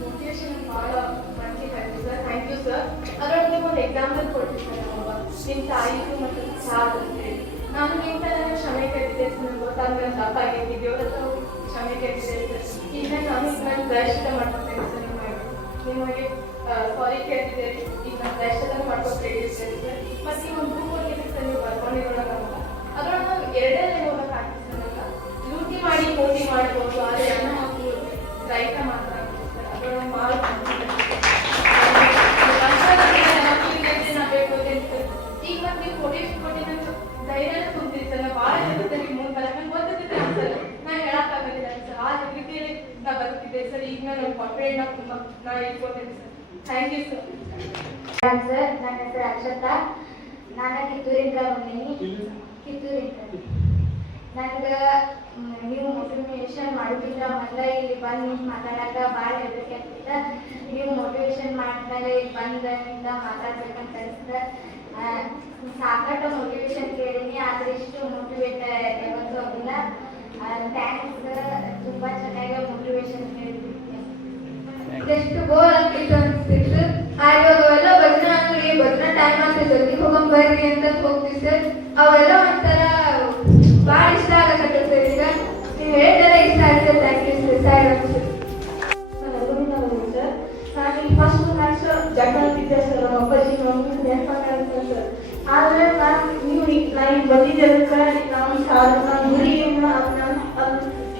ಮೋಟಿವೇಶನ್ ಭಾಳ ಮಂದಿ ಕಲಿತು ಸರ್. Thank you sir. ಅದರೊಳಗೆ ಒಂದು ಎಕ್ಸಾಂಪಲ್ ಕೊಡ್ತಿದ್ದೆ ನಮ್ಮವ್ವ, ನಿಮ್ಮ ತಾಯಿಗೂ ಮತ್ತು ಸಾಧ್ ಅಂತೇಳಿ. ನಾನು ನಿಮ್ಮ ಥರ ಕ್ಷಮೆ ಕೇಳ್ತಿದ್ದೆ ಸರ್. ನಂಗೆ ಗೊತ್ತಾಗ ತಪ್ಪ ಆಗೈತಿ, ದೇವ್ರತ್ರ ಕ್ಷಮೆ ಕೇಳ್ತಿದ್ದೆ ಸರ್. ಈಗ ನಾನು ದರ್ಶನ ಮಾಡ್ಕೊತೇನೆ ಸರ್. ನಿಮಗೆ ಸಾರಿ ಕೇಳ್ತಿದ್ದೇನೆ. ಈಗ ನಾನು ದರ್ಶನ ಮಾಡ್ಕೊತಿದ್ದೇನೆ ಸರ್. ಮತ್ತು ಈ ಒಂದು ಬುಕ್ ಹೋಗಿದ್ದೆ ಸರ್, ನೀವು ಬರ್ಕೊಂಡಿರೋಣ ನಮ್ಗೆ. ಅದ್ರೊಳಗೆ ನಾವು ಎರಡನೇ ಹೋಗಕ್ಕೆ ಆಗ್ತದೆ ಸರ್. ನಮ್ಗೆ ಲೂಟಿ ಮಾಡಿ ಕೋಟಿ ಮಾಡ್ಬೋದು, ಆದರೆ ಅನ್ನ ಹಾಕಿ ರೈತ ಮಾತ್ರ ಸರ್. ಅದ್ರೊಳಗೆ ಭಾಳ ಬೇಕು ಸರ್. ಈಗ ಮತ್ತೆ ನೀವು ಕೊಟೇಶನ್ ಕೊಟ್ಟು ನಂಗೆ ಧೈರ್ಯ ತುಂಬ್ತೀರಿ ಸರ್. ನಾವು ಭಾಳ ಜೊತೆ ಈಗ ಮುಂದೆ ಬರಕ್ಕೆ ನಂಗೆ ಗೊತ್ತಿದ್ದೆ ಸರ್. ನಾನು ಹೇಳಕ್ಕಾಗೋದಿಲ್ಲ ಸರ್. ಆ ರೀತಿಯಲ್ಲಿ ನಾ ಬದುಕಿದ್ದೆ ಸರ್. ಈಗ ನಾನು ಕಾನ್ಫಿಡೆಂಟ್ ನಾ ಇಟ್ಕೊತೇನೆ sir. Thank you sir. Sir ನನ್ನ ಹೆಸರು ಅಕ್ಷತಾ. ನಾನು ಕಿತ್ತೂರಿಂದ ಬಂದೀನಿ. ಕಿತ್ತೂರಿಂದ ನನಗೆ ನೀವು ಮೋಟಿವೇಶನ್ ಮಾಡೋದ್ರಿಂದ ಮೊದಲ ಇಲ್ಲಿ ಬಂದು ಮಾತಾಡೋಕೆ ಭಾಳ ಹೆದರಿಕೆ ಆಗ್ತಿತ್ತು. ನೀವು ಮೋಟಿವೇಶನ್ ಮಾಡಿದ್ಮೇಲೆ ಇಲ್ಲಿ ಬಂದಿಂದ ಮಾತಾಡ್ಬೇಕಂತ ಅನಿಸ್ತದೆ. ಸಾಕಷ್ಟು ಮೋಟಿವೇಶನ್ ಕೇಳೀನಿ, ಆದರೆ ಇಷ್ಟು ಮೋಟಿವೇಟ್ ಯಾವತ್ತೂ ಆಗಿಲ್ಲ. ಥ್ಯಾಂಕ್ಸ್, ತುಂಬ ಚೆನ್ನಾಗಿ ಮೋಟಿವೇಶನ್ ಹೇಳಿದ್ವಿ. ಎಷ್ಟು ಬೋರ್ ಆಗ್ತಿತ್ತು ಅನಿಸ್ತಿತ್ತು. ಇವಾಗೆಲ್ಲ ಭಜನೆ ಅಂಗಡಿ ಭಜನೆ ಟೈಮ್ ಅಂತ ಜಲ್ದಿ ಹೋಗಂಗ್ ಬರ್ರಿ ಅಂತ ಹೋಗ್ತೀವಿ ಸರ್. ಅವೆಲ್ಲ ಒಂಥರ ಭಾಳ ಇಷ್ಟ ಆಗಕತ್ತೆ ಸರ್. ಈಗ ನೀವು ಹೇಳಿದ್ರೆ ಇಷ್ಟ ಆಗುತ್ತೆ. Thank you sir. ಸರ್ ನಾನು ಇಲ್ಲಿ ಫಸ್ಟ್ ಮ್ಯಾಚ್ ಜಗಳ ಅಂತಿದ್ದೆ ಸರ್. ನಮ್ಮ ಅಪ್ಪಾಜಿ ಮಮ್ಮಿ ನೆನಪಾಗುತ್ತೆ ಸರ್. ಆದರೆ ನೀವು ಬಂದಿದ್ದಕ್ಕೆ ನಾನು ಗುರಿ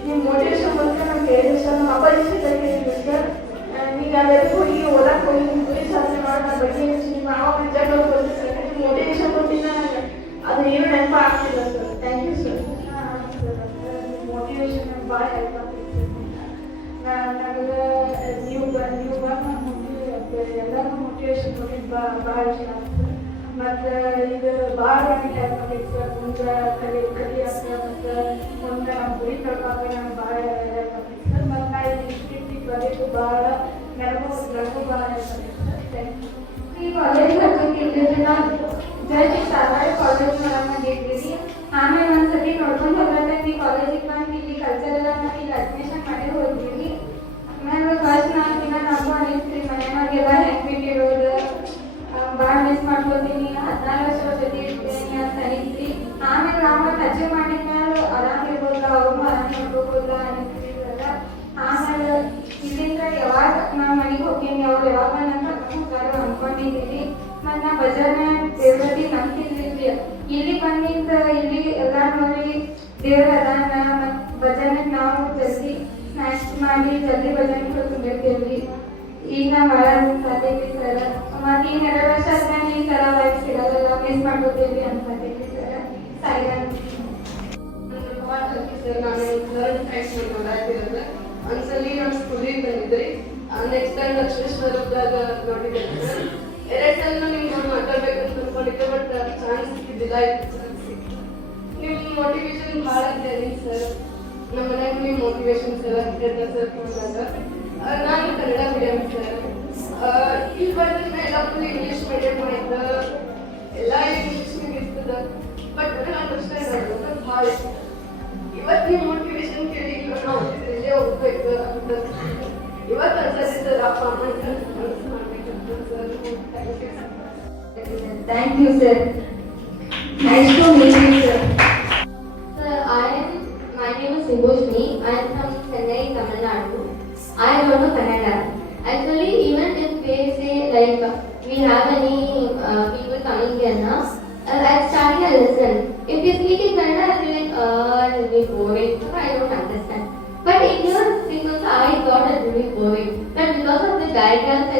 ನೀವು ಮೋಟಿವೇಶನ್ ಬಂದ್ರೆ ನಾನು ಕೇಳಿದೆ ಸರ್. ನಮ್ಮ ಅಪ್ಪಾಜಿ ಕೇಳಿದ್ವಿ ಸರ್. ಈಗ ಅದೆಲ್ಲ ಹೋಗಿ ಓದಕ್ಕೆ ಹೋಗಿ ನಿಮ್ಮ ಗುರಿ ಸಾಧನೆ ಮಾಡಿ ನನ್ನ ಬಗ್ಗೆ ನಿಮ್ಮ ಮಾವ ಜಗಳ ಬಂದು ಸರ್. ನೀವು ಮೋಟಿವೇಶನ್ ಕೊಟ್ಟಿಲ್ಲ, ಅದು ಏನು ನೆನಪ ಆಗ್ತಿಲ್ಲ sir. Thank you sir. Motivation ಭಾಳ ಹೆಲ್ಪ್ ಆಗ್ತಿತ್ತು ಸರ್. ನನಗೆ ನೀವು ಎಲ್ಲರೂ ಮೋಟಿವೇಶನ್ ಕೊಟ್ಟಿದ್ದು ಭಾಳ ಇಷ್ಟ ಆಗ್ತದೆ. ಮತ್ತು ಇದು ಭಾಳ ಹೆಲ್ಪ್ ಆಗಿತ್ತು ಸರ್. ಮುಂದೆ ಕಲಿಯೋಕೆ ಮತ್ತು ಮುಂದೆ ನಮ್ಮ ಗುರಿ ತಲುಪಾಗ ನನಗೆ ಭಾಳ ಹೆಲ್ಪ್ ಆಗ್ತಿತ್ತು ಸರ್. ಮತ್ತು ನಾ ಇಲ್ಲಿ ಬರೋದು ಭಾಳ ನನಗೂ ಭಾಳ ಹೆಲ್ಪ್ ಆಗಿತ್ತು ಸರ್. Thank you. ಈ ಕಾಲೇಜ್ ಹಾಕಿದ್ದಿದ್ದು ನಾವು ಜಸ್ಟ್ ಸಾಧಾರಣ ಕಾಲೇಜ್ ಮಾಡಿದ್ದೀವಿ. ಆಮೇಲೆ ಒಂದ್ಸತಿ ನೋಡ್ಕೊಂಡು ಹೋಗ್ಲತ್ತೆ ಈ ಕಾಲೇಜಿಗೆ ಬಂದು ಇಲ್ಲಿ ಕಲ್ಚರ್ ಎಲ್ಲ ಇಲ್ಲಿ ಅಡ್ಮಿಷನ್ ಮಾಡಿ ಹೋಗ್ತೀವಿ. ಆಮೇಲೆ ಫಸ್ಟ್ ನಾನು ದಿನ ನಾವು ಅನಿಸ್ತೀವಿ ಮನೆಯಾಗೆಲ್ಲ ಹೆಂಗೆ ಇರೋದು ಭಾಳ ಮಿಸ್ ಮಾಡ್ಕೋತೀನಿ. 14 ವರ್ಷ ಜೊತೆ ಇರ್ತೀನಿ ಅಂತ ಅನಿಸ್ತೀವಿ. ಆಮೇಲೆ ನಾವು ಟಚ್ ಮಾಡಿದ್ಮೇಲೆ ಆರಾಮಿರ್ಬೋದ, ಅವ್ರನ್ನೂ ಆರಾಮ ನೋಡ್ಕೋಬೋದ ಅನಿಸ್ತಿದ್ರಲ್ಲ. ಆಮೇಲೆ ಇಲ್ಲಿಂದ ಯಾವಾಗ ನಾನು ಮನೆಗೆ ಹೋಗ್ತೀನಿ, ಅವ್ರು ಯಾವಾಗ ನನ್ನ ಕರ್ಕೊಂಡು ಬಂದಿದ್ದೀನಿ. ಮತ್ತು ನಾ ಭಜನೆ ದೇವರಲ್ಲಿ ನಂಬಿದ್ರಿ ಇಲ್ಲಿ ಬಂದಿದ್ದ ಇಲ್ಲಿ ಎಲ್ಲ ನೋಡಿ ದೇವರ ಅದಾನ ಮತ್ತು ಭಜನೆ ನಾವು ಜಲ್ದಿ ಸ್ನ್ಯಾಕ್ಸ್ ಮಾಡಿ ಜಲ್ದಿ ಭಜನೆ ಕುಂದಿರ್ತೀವಿ. ಈಗ ನಾವು ಮಾಡೋದು ಸಾಧ್ಯತೆ ಸರ್. ಮತ್ತು ಈಗ 2 ವರ್ಷ ಆದ್ಮೇಲೆ ಈ ಥರ ಲೈಫ್ ಸಿಗೋದಲ್ಲ, ಮಿಸ್ ಮಾಡ್ಕೋತೀವಿ ಅನ್ಸತ್ತೈತಿ ಸರ್. ಸಾಯಿರಾಮ್ ಸರ್. ನಾನು ನೋಡಾತಿರೋದು ಒಂದ್ಸಲಿ ನಮ್ಮ ಸ್ಕೂಲಿಗೆ ಬಂದಿದ್ರಿ. ನೆಕ್ಸ್ಟ್ ಟೈಮ್ ಲಕ್ಷ್ಮೇಶ್ವರದಾಗ ನೋಡಿದ್ದೆ ಸರ್. 2 ಸಲ ನಿಮ್ಗೆ ನೋಡಿ ಮಾತಾಡ್ಬೇಕಂತ ಅನ್ಕೊಂಡಿದ್ದೆ, ಬಟ್ ಚಾನ್ಸ್ ಸಿಕ್ಕಿದ್ದಿಲ್ಲ. ನಿಮ್ಮ ಮೋಟಿವೇಶನ್ ಭಾಳ ಇದೆ ಸರ್. ನಮ್ಮ ಮನೆಯಾಗ ನಿಮ್ಮ ಮೋಟಿವೇಶನ್ ಸರ್ ಅಂತ ಸರ್ ಕೊಡ್ದಾಗ ನಾನು ಕನ್ನಡ ಮೀಡಿಯಂ ಸರ್. ಇಲ್ಲಿ ಬಂದ ಮೇಲೆ ಫುಲ್ ಇಂಗ್ಲೀಷ್ ಮೀಡಿಯಂ ಆಯ್ತು, ಎಲ್ಲ ಇಂಗ್ಲೀಷ್ ಇರ್ತದೆ. ಬಟ್ ನನಗೆ ಅಂಡರ್ಸ್ಟ್ಯಾಂಡ್ ಮಾಡೋದು ಭಾಳ ಇಷ್ಟ. ಇವತ್ತು ನಿಮ್ಮ ಮೋಟಿವೇಶನ್ ಕೇಳಿ ನಾವು ಇಲ್ಲೇ ಹೋಗ್ಬೇಕು ಅಂತ ಇವತ್ತು ಅನ್ಸತ್ತೆ ಸರ್. ಅಪ್ಪ ಅಮ್ಮ ಕನಸು ಮಾಡ್ಬೇಕಂತ sir. Thank you, sir. Nice to meet you, sir. Sir, my name is Vibhushni. I am from Chennai, Tamil Nadu. I don't know Kannada. Actually, even if they say like we have any people coming here now, I started a lesson. If you speak in Kannada, I'll be like, it will be boring. So I don't understand. But in your thing also, I thought it will be boring. But because of the guidance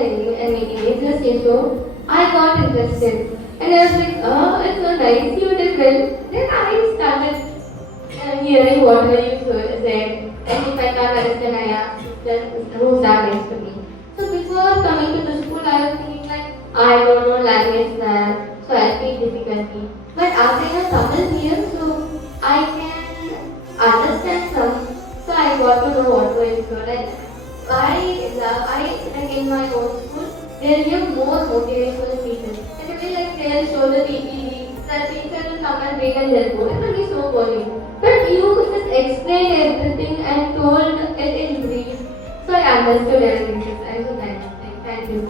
and images they showed, I got interested. And I was like, oh, it's so nice, you did well. Then I started hearing whatever you said. And if I can't understand, I asked then who's that next to me. So before coming to the school, I was thinking like, I don't know language there, so I speak difficulty. But after I Tamil here, so I can understand some. So I got to know what was good. And like in my own school, there will be more motivational speeches. And they will like they'll show the PPT, the teacher will come and read and they'll go. It will be so boring. But you just explained everything and told it in brief. So I understood everything. I was nice. Thank you.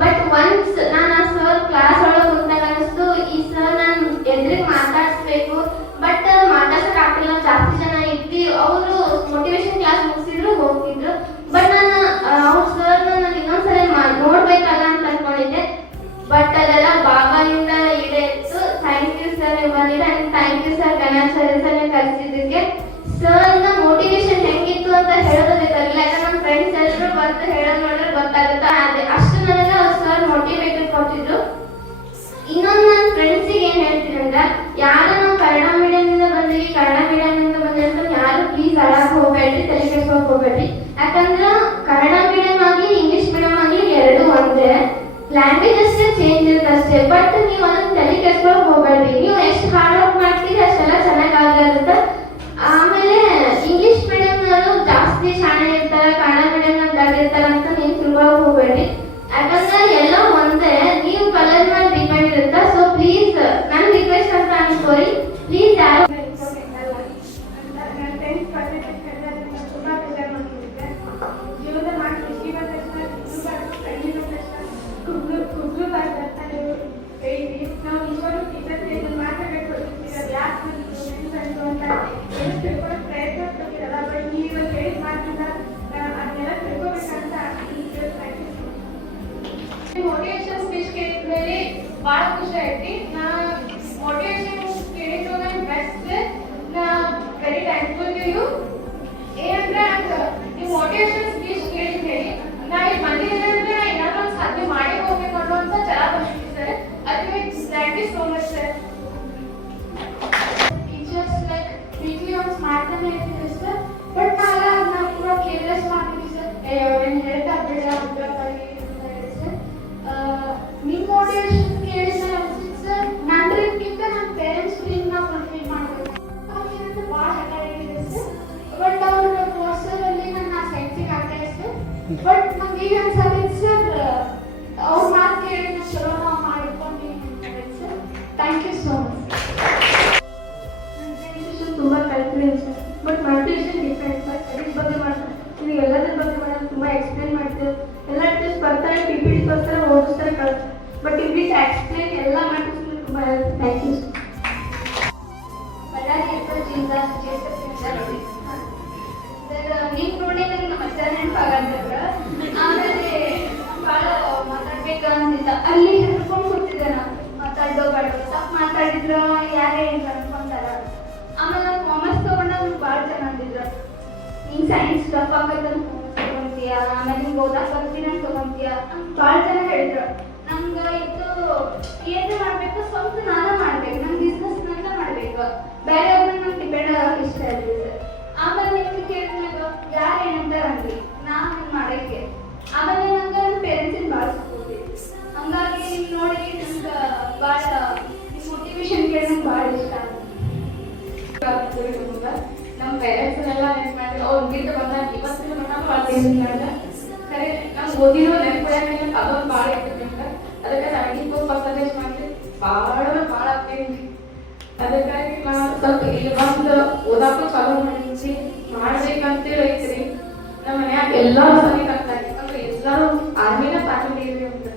But once ನಾನು ಆ sir class ಒಳಗೆ ಕುಂತಾಗ ಅನಿಸ್ತು ಈ sir ನಾನು ಎದುರಿಗೆ ಮಾತಾಡಿಸ್ಬೇಕು, but ಮಾತಾಡ್ಸಕ್ ಆಗ್ತಿಲ್ಲ. ಜಾಸ್ತಿ ಜನ ಇದ್ವಿ, ಅವರು ಮೋಟಿವೇಶನ್ ಕ್ಲಾಸ್ ಮುಗಿಸಿದ್ರು ಹೋಗ್ತಿದ್ರು. ಬಟ್ ನಾನು ಅವ್ರ ಸರ್ ನಾನು ಇನ್ನೊಂದ್ಸಲ ನೋಡ್ಬೇಕಲ್ಲ ಅಂತ ಅನ್ಕೊಂಡಿದ್ದೆ. ಬಟ್ ಅದೆಲ್ಲ ಬಾಬಾಯಿಂದ ಈಡೇರಿತು. ಥ್ಯಾಂಕ್ ಯು ಸರ್ ನೀವು ಬಂದಿದ್ದೆ. And thank you sir Ganesh sir ಕಲಿಸಿದ್ದಕ್ಕೆ. ಸರ್ ಮೋಟಿವೇಶನ್ ಹೆಂಗಿತ್ತು ಅಂತ ಹೇಳೋದು ಬೇಕಾಗಿಲ್ಲ, ಯಾಕಂದ್ರೆ ನಮ್ಮ ಫ್ರೆಂಡ್ಸ್ ಎಲ್ಲರೂ ಬಂದು ಹೇಳೋದು ನೋಡಿದ್ರೆ ಗೊತ್ತಾಗುತ್ತೆ. ಅದೇ ಅಷ್ಟು ನನಗೆ ಸರ್ ಮೋಟಿವೇಟೆಡ್ ಕೊಟ್ಟಿದ್ರು. ಇನ್ನೊಂದು ನನ್ನ ಫ್ರೆಂಡ್ಸಿಗೆ ಏನು ಹೇಳ್ತೀನಿ ಅಂದ್ರೆ, ಯಾರು ನಾವು ಕನ್ನಡ ಮೀಡಿಯಂನಿಂದ ಬಂದೀವಿ ಅಂತ ಯಾರು ಪ್ಲೀಸ್ ಅಳಕ್ಕೆ ಹೋಗ್ಬೇಡ್ರಿ, ತಲೆ ಕೆಡ್ಸ್ಕೊಳಕ್ ಹೋಗ್ಬೇಡ್ರಿ. ಯಾಕಂದ್ರೆ ಕನ್ನಡ ಮೀಡಿಯಂ ಆಗಲಿ ಇಂಗ್ಲಿಷ್ ಮೀಡಿಯಂ ಆಗಲಿ ಎರಡೂ ಒಂದೇ, ಲ್ಯಾಂಗ್ವೇಜ್ ಅಷ್ಟೇ ಚೇಂಜ್ ಇರುತ್ತೆ ಅಷ್ಟೇ. ಬಟ್ ನೀವು ಅದನ್ನ ತಲೆ ಕೆಡ್ಸ್ಕೊಳಕ್ ಹೋಗ್ಬೇಡ್ರಿ. ನೀವು ಎಷ್ಟು ಹಾರ್ಡ್ ವರ್ಕ್ ಮಾಡ್ತೀರಿ ಅಷ್ಟೆಲ್ಲ ಚೆನ್ನಾಗಿ ಆಗಿರುತ್ತೆ. ಆಮೇಲೆ ಇಂಗ್ಲಿಷ್ ಮೀಡಿಯಂನವರು ಜಾಸ್ತಿ ಶಾಣೆ ಇರ್ತಾರೆ, ಕನ್ನಡ ಮೀಡಿಯಂನಲ್ಲಿ ದಡ್ಡಿರ್ತಾರೆ ಅಂತ ನೀವು ತಿಳ್ಕೊಳಕ್ ಹೋಗ್ಬೇಡ್ರಿ. ಯಾಕಂದ್ರೆ ಎಲ್ಲ ಒಂದೇ, ನೀವು ಕಲರ್ ಮೇಲೆ ಡಿಪೆಂಡ್ ಇರುತ್ತೆ. ಸೊ ಪ್ಲೀಸ್ ನನ್ನ ರಿಕ್ವೆಸ್ಟ್ ಅಂತ ಅನ್ಕೋರಿ, ಪ್ಲೀಸ್ ಯಾರು ಮೋಟಿವೇಶನ್ ಸ್ಪೀಚ್ ಕೇಳಿದ್ಮೇಲೆ ಭಾಳ ಖುಷಿ ಐತಿ. ನಾ ಮೋಟಿವೇಶನ್ ಕೇಳಿದ್ದು ನನ್ನ ಬೆಸ್ಟ್. ನಾ ವೆರಿ ಥ್ಯಾಂಕ್ಫುಲ್ ಟು ಯು. ಏನಂದ್ರೆ ನೀವು ಮೋಟಿವೇಶನ್ ಸ್ಪೀಚ್ ಕೇಳಿದ್ಮೇಲೆ ನಾ ಇಲ್ಲಿ ಬಂದಿದ್ದೇನೆ ಅಂದ್ರೆ ನಾ ಏನಾದ್ರು ಒಂದು ಸಾಧನೆ ಮಾಡಿ ಹೋಗ್ಬೇಕು ಅನ್ನೋಂಥ ಛಲ ಬಂದಿದೆ ಸರ್. ಅದಕ್ಕೆ thank you so much sir. Teachers like weekly once ಮಾಡ್ತಾನೆ ಇರ್ತೀವಿ ಸರ್. ಬಟ್ ನಾವು ಪೂರ ಕೇರ್ಲೆಸ್ ಮಾಡ್ತೀವಿ ಸರ್. ಏನು ಹೇಳ್ತಾ ಬಿಡ ನಿಮ್ಮ ಮೋಟಿವೇಶನ್ ಕೇಳಿದ್ರೆ ಸರ್ ನಂದ್ರಕ್ಕಿಂತ ನಮ್ಮ ಪೇರೆಂಟ್ಸ್ ಡ್ರೀಮ್ನ ಫುಲ್ಫಿಲ್ ಮಾಡಬೇಕು ಅಂತ ಭಾಳ ಹಠ ಸರ್. ಬಟ್ ಅವ್ರ ಕೋರ್ಸಲ್ಲಿ ನನ್ನ ಸೈನ್ಸಿಗೆ ಆಗ್ತಾ ಸರ್. ಬಟ್ ನಮ್ಗೆ ಈಗ ಅನ್ಸತ್ತೆ ಸರ್ ಅವ್ರ ಮಾತು ಕೇಳಿ ನಾವು ಚಲೋ ನಾವು ಮಾಡಿಕೊಂಡು sir. Thank you so much. Motivation ತುಂಬ ಕಲ್ತಿದ್ದೀನಿ sir. But motivation different sir. Studies ಬಗ್ಗೆ ಮಾಡ್ತಾರೆ, ನೀವು ಎಲ್ಲದ್ರ ಬಗ್ಗೆ ಮಾಡೋದು ತುಂಬ ಎಕ್ಸ್ಪ್ಲೇನ್ ಮಾಡ್ತೀವಿ. ಎಲ್ಲ ಟೀಚರ್ಸ್ ಬರ್ತಾರೆ, PPT ಬರ್ತಾರೆ, ಓದಿಸ್ತಾರೆ, ಕಳಿಸ್ತಾರೆ. ಬಟ್ ಇಲ್ಲಿ ಎಕ್ಸ್ಪ್ಲೇನ್ ಎಲ್ಲ ಮಾಡ್ತೀನಿ ತುಂಬ ಥ್ಯಾಂಕ್ ಯು ಸರ್. ನೀವು ನೋಡಿ ನಂಗೆ ನಮ್ಮ ಅಜ್ಜ ನೆನಪಾಗಂತಂದ್ರೆ ಆಮೇಲೆ ಭಾಳ ಮಾತಾಡ್ಬೇಕು ಅಂತಿದ್ದ. ಅಲ್ಲಿ ಹೆದರ್ಕೊಂಡು ಕೂತಿದ್ದೆ ನಾನು, ಮಾತಾಡೋ ಬೇಡ, ತಪ್ಪು ಮಾತಾಡಿದ್ರ ಯಾರೇ ಏನು ಅನ್ಕೊಂತಾರ. ಆಮೇಲೆ ನಾನು ಕಾಮರ್ಸ್ ತಗೊಂಡಾಗ ನಂಗೆ ಭಾಳ ಜನ ಅಂದಿದ್ರು, ನೀನು ಸೈನ್ಸ್ ಟಫ್ ಆಗತ್ತಂತ ತಗೊಂತೀಯ, ಆಮೇಲೆ ನಿಂಗೆ ಓದಾಕ ಬರ್ತೀನಿ ಅಂತ ತಗೊಂತೀಯ ಅಂತ ಭಾಳ ಜನ ಹೇಳಿದ್ರು. ನಂಗೆ ಇದು ಏನು ಮಾಡಬೇಕು, ಸ್ವಂತ ನಾನೇ ಮಾಡ್ಬೇಕು, ನನ್ನ ಬಿಸ್ನೆಸ್ ನಾನೇ ಮಾಡ್ಬೇಕು, ಬೇರೆ ಒಬ್ಬರನ್ನ ನಂಗೆ ಡಿಪೆಂಡ್ ಆಗೋಕೆ ಇಷ್ಟ ಇರ್ತದೆ. ಆಮೇಲೆ ನಿಮ್ಗೆ ಕೇಳಿದಾಗ ಯಾರು ಏನಂತಾರ ಅನ್ರಿ, ನಾನು ಮಾಡೋಕ್ಕೆ. ಆಮೇಲೆ ನಂಗೆ ನನ್ನ ಪೇರೆಂಟ್ಸಿನ ಭಾಳ ಸಪೋರ್ಟ್ ಇದೆ. ಹಂಗಾಗಿ ನೀವು ನೋಡಿ ನಂಗೆ ಭಾಳ ಮೋಟಿವೇಶನ್ ಕೇಳಿ ನಂಗೆ ಭಾಳ ಇಷ್ಟ ಆಗುತ್ತೆ. ನಮ್ಮ ಪೇರೆಂಟ್ಸನ್ನೆಲ್ಲ ನೆನ್ಪು ಮಾಡಿ ಅವ್ರು ಗೀತ ಬಂದಾಗ ಇವತ್ತಿನ ಮಟ್ಟ ಮಾಡ್ತಿದ್ದಿಲ್ಲ. ಸರಿ, ನಾನು ಓದಿರೋ ನೆನಪುಗಳನ್ನೆಲ್ಲ ಅದೊಂದು ಭಾಳ ಇರ್ತದೆ ನಿಮ್ಗೆ. ಅದಕ್ಕೆ 74% ಮಾಡಿ ಭಾಳ ಆಗ್ತೀನಿ. ಅದಕ್ಕಾಗಿ ನಾನು ಸ್ವಲ್ಪ ಇಲ್ಲಿ ಬಂದು ಓದಾಕು ಚಾಲೂ ಮಾಡಿಸಿ ಮಾಡ್ಬೇಕಂತೇಳಿ ಐತ್ರಿ. ನಮ್ಮ ಮನ್ಯಾಗ ಎಲ್ಲರೂ ಸನಿಕ್ ಆಗ್ತಾರೆ, ಯಾಕಂದ್ರೆ ಎಲ್ಲರೂ ಆರ್ಮಿನ ಫ್ಯಾಮಿಲಿ ಇರಿ ಅಂತ.